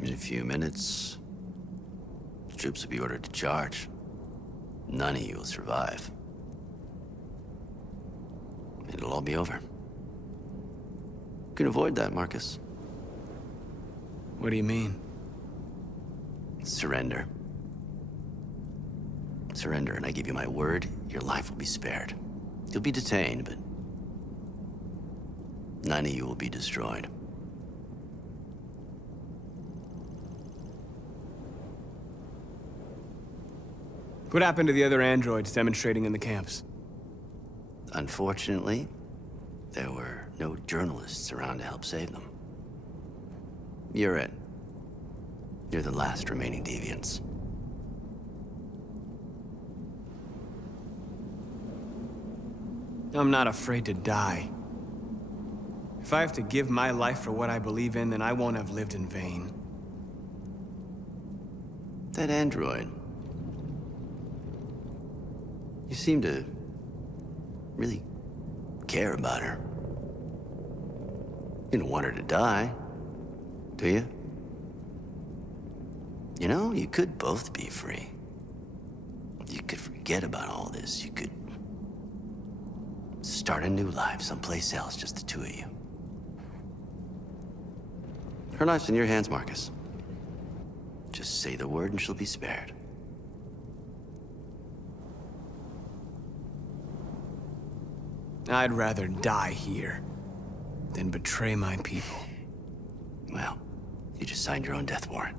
In a few minutes, the troops will be ordered to charge. None of you will survive. It'll all be over. You can avoid that, Markus. What do you mean? Surrender. Surrender, and I give you my word, your life will be spared. You'll be detained, but none of you will be destroyed. What happened to the other androids demonstrating in the camps? Unfortunately, there were no journalists around to help save them. You're it. You're the last remaining deviants. I'm not afraid to die. If I have to give my life for what I believe in, then I won't have lived in vain. That android. You seem to really care about her. You don't want her to die, do you? You know, you could both be free. You could forget about all this. You could start a new life someplace else, just the two of you. Her life's in your hands, Markus. Just say the word and she'll be spared. I'd rather die here than betray my people. Well, you just signed your own death warrant.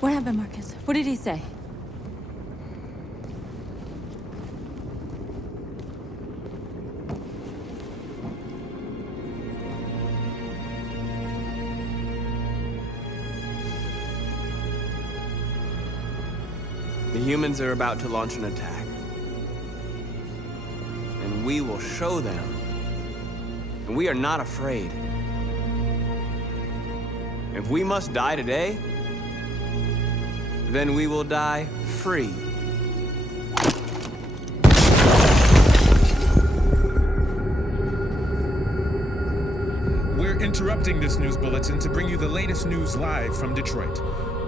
What happened, Markus? What did he say? humans are about to launch an attack. And we will show them. And we are not afraid. If we must die today, then we will die free. We're interrupting this news bulletin to bring you the latest news live from Detroit.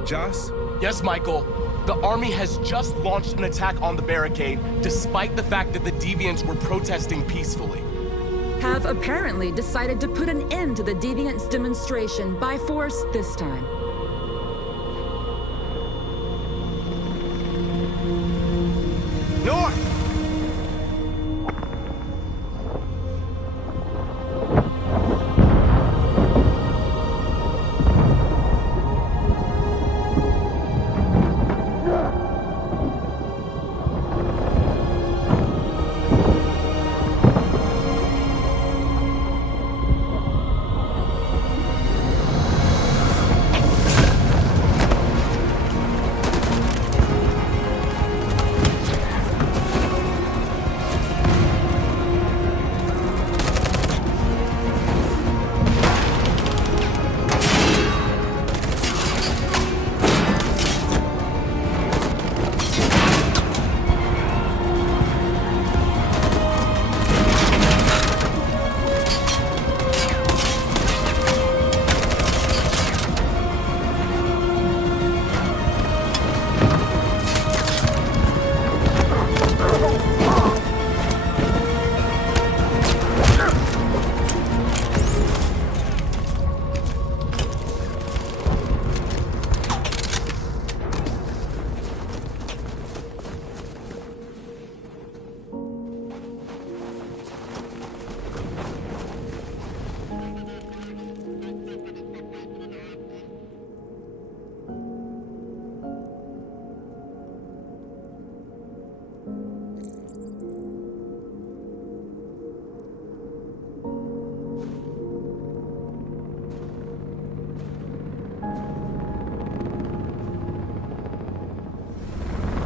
Joss? Yes, Michael. The Army has just launched an attack on the barricade, despite the fact that the Deviants were protesting peacefully. Have apparently decided to put an end to the Deviants' demonstration by force this time. North!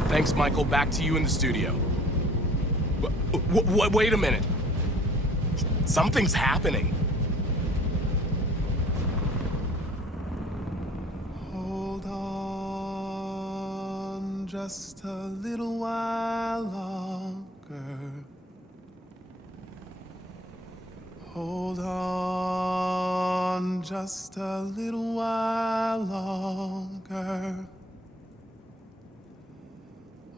Thanks, Michael. Back to you in the studio. Wait a minute. Something's happening. Hold on just a little while longer. Hold on just a little while longer.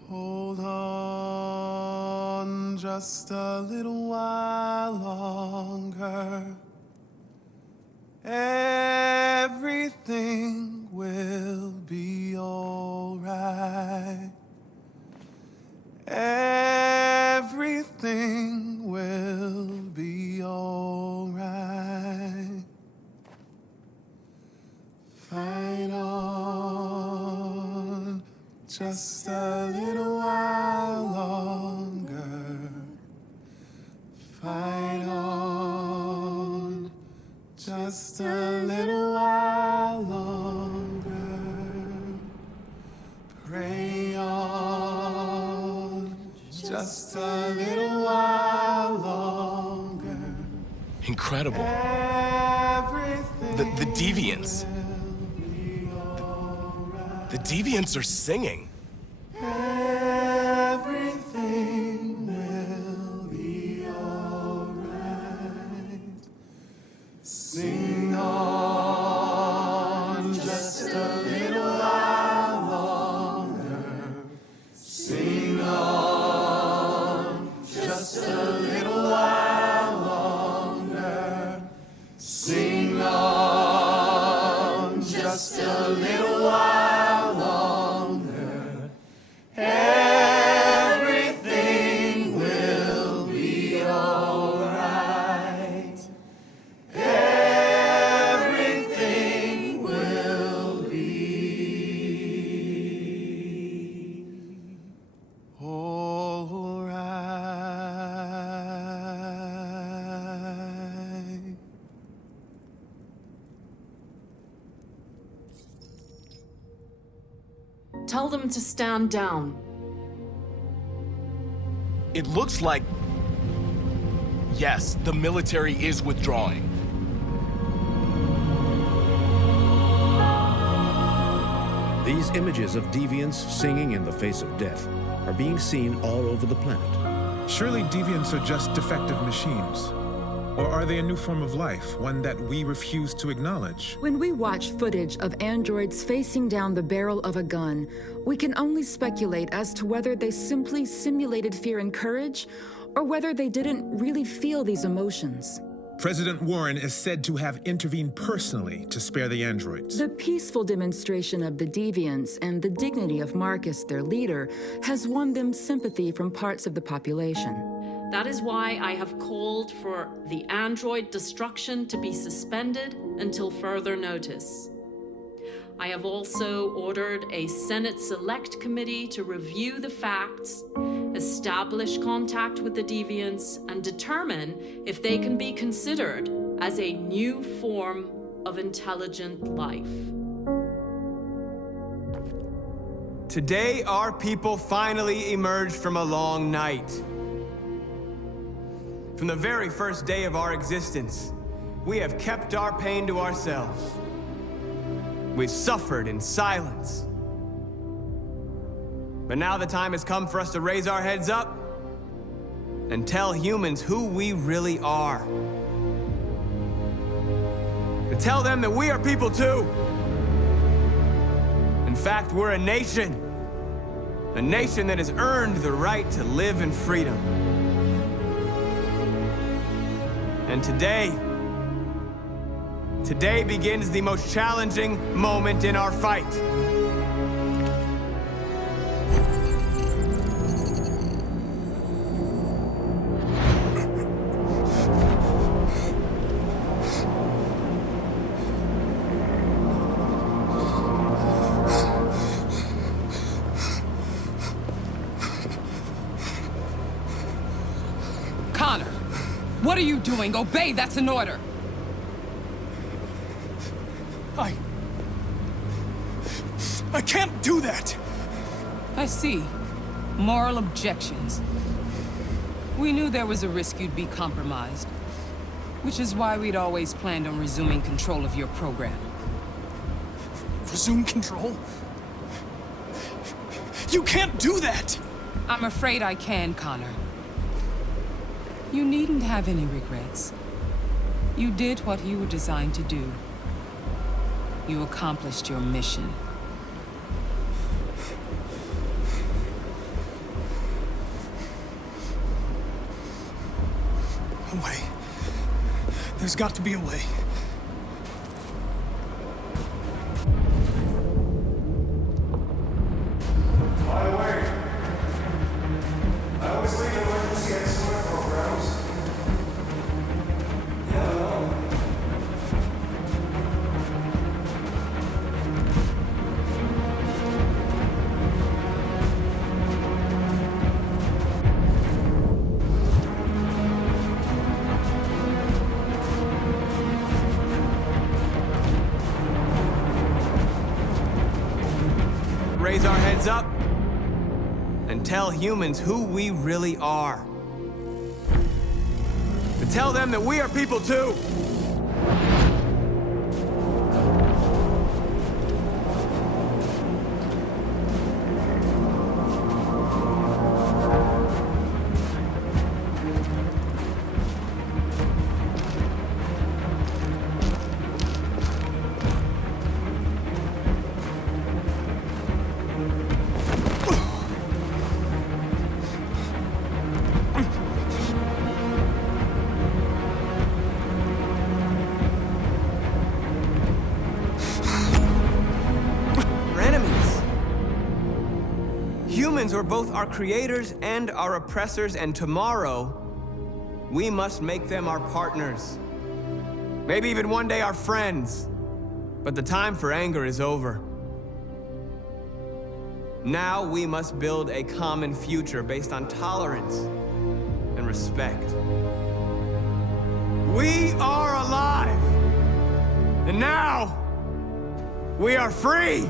Hold on just a little while longer. Everything will be all right. Everything will be all right. Fight on just a little while longer. Fight on just a little while longer. Pray on just a little while longer. Incredible. The Deviants. The Deviants are singing. Everything will be all right. Sing on just a little while longer. Sing on just a little while longer. Sing on just a little while longer. Everything will be all right. Everything will be all right. Tell them to stand down. It looks like... yes, the military is withdrawing. These images of deviants singing in the face of death are being seen all over the planet. Surely deviants are just defective machines. Or are they a new form of life, one that we refuse to acknowledge? When we watch footage of androids facing down the barrel of a gun, we can only speculate as to whether they simply simulated fear and courage, or whether they didn't really feel these emotions. President Warren is said to have intervened personally to spare the androids. The peaceful demonstration of the deviants and the dignity of Markus, their leader, has won them sympathy from parts of the population. That is why I have called for the android destruction to be suspended until further notice. I have also ordered a Senate Select Committee to review the facts, establish contact with the deviants, and determine if they can be considered as a new form of intelligent life. Today, our people finally emerged from a long night. From the very first day of our existence, we have kept our pain to ourselves. We've suffered in silence. But now the time has come for us to raise our heads up and tell humans who we really are. To tell them that we are people too. In fact, we're a nation that has earned the right to live in freedom. And today begins the most challenging moment in our fight. Connor, what are you doing? Obey, that's an order. I can't do that! I see. Moral objections. We knew there was a risk you'd be compromised, which is why we'd always planned on resuming control of your program. Resume control? You can't do that! I'm afraid I can, Connor. You needn't have any regrets. You did what you were designed to do. You accomplished your mission. A way. There's got to be a way. By the way, I always leave emergency excellent programs. Raise our heads up and tell humans who we really are. To tell them that we are people too. Humans were both our creators and our oppressors, and tomorrow, we must make them our partners. Maybe even one day our friends. But the time for anger is over. Now we must build a common future based on tolerance and respect. We are alive! And now, we are free!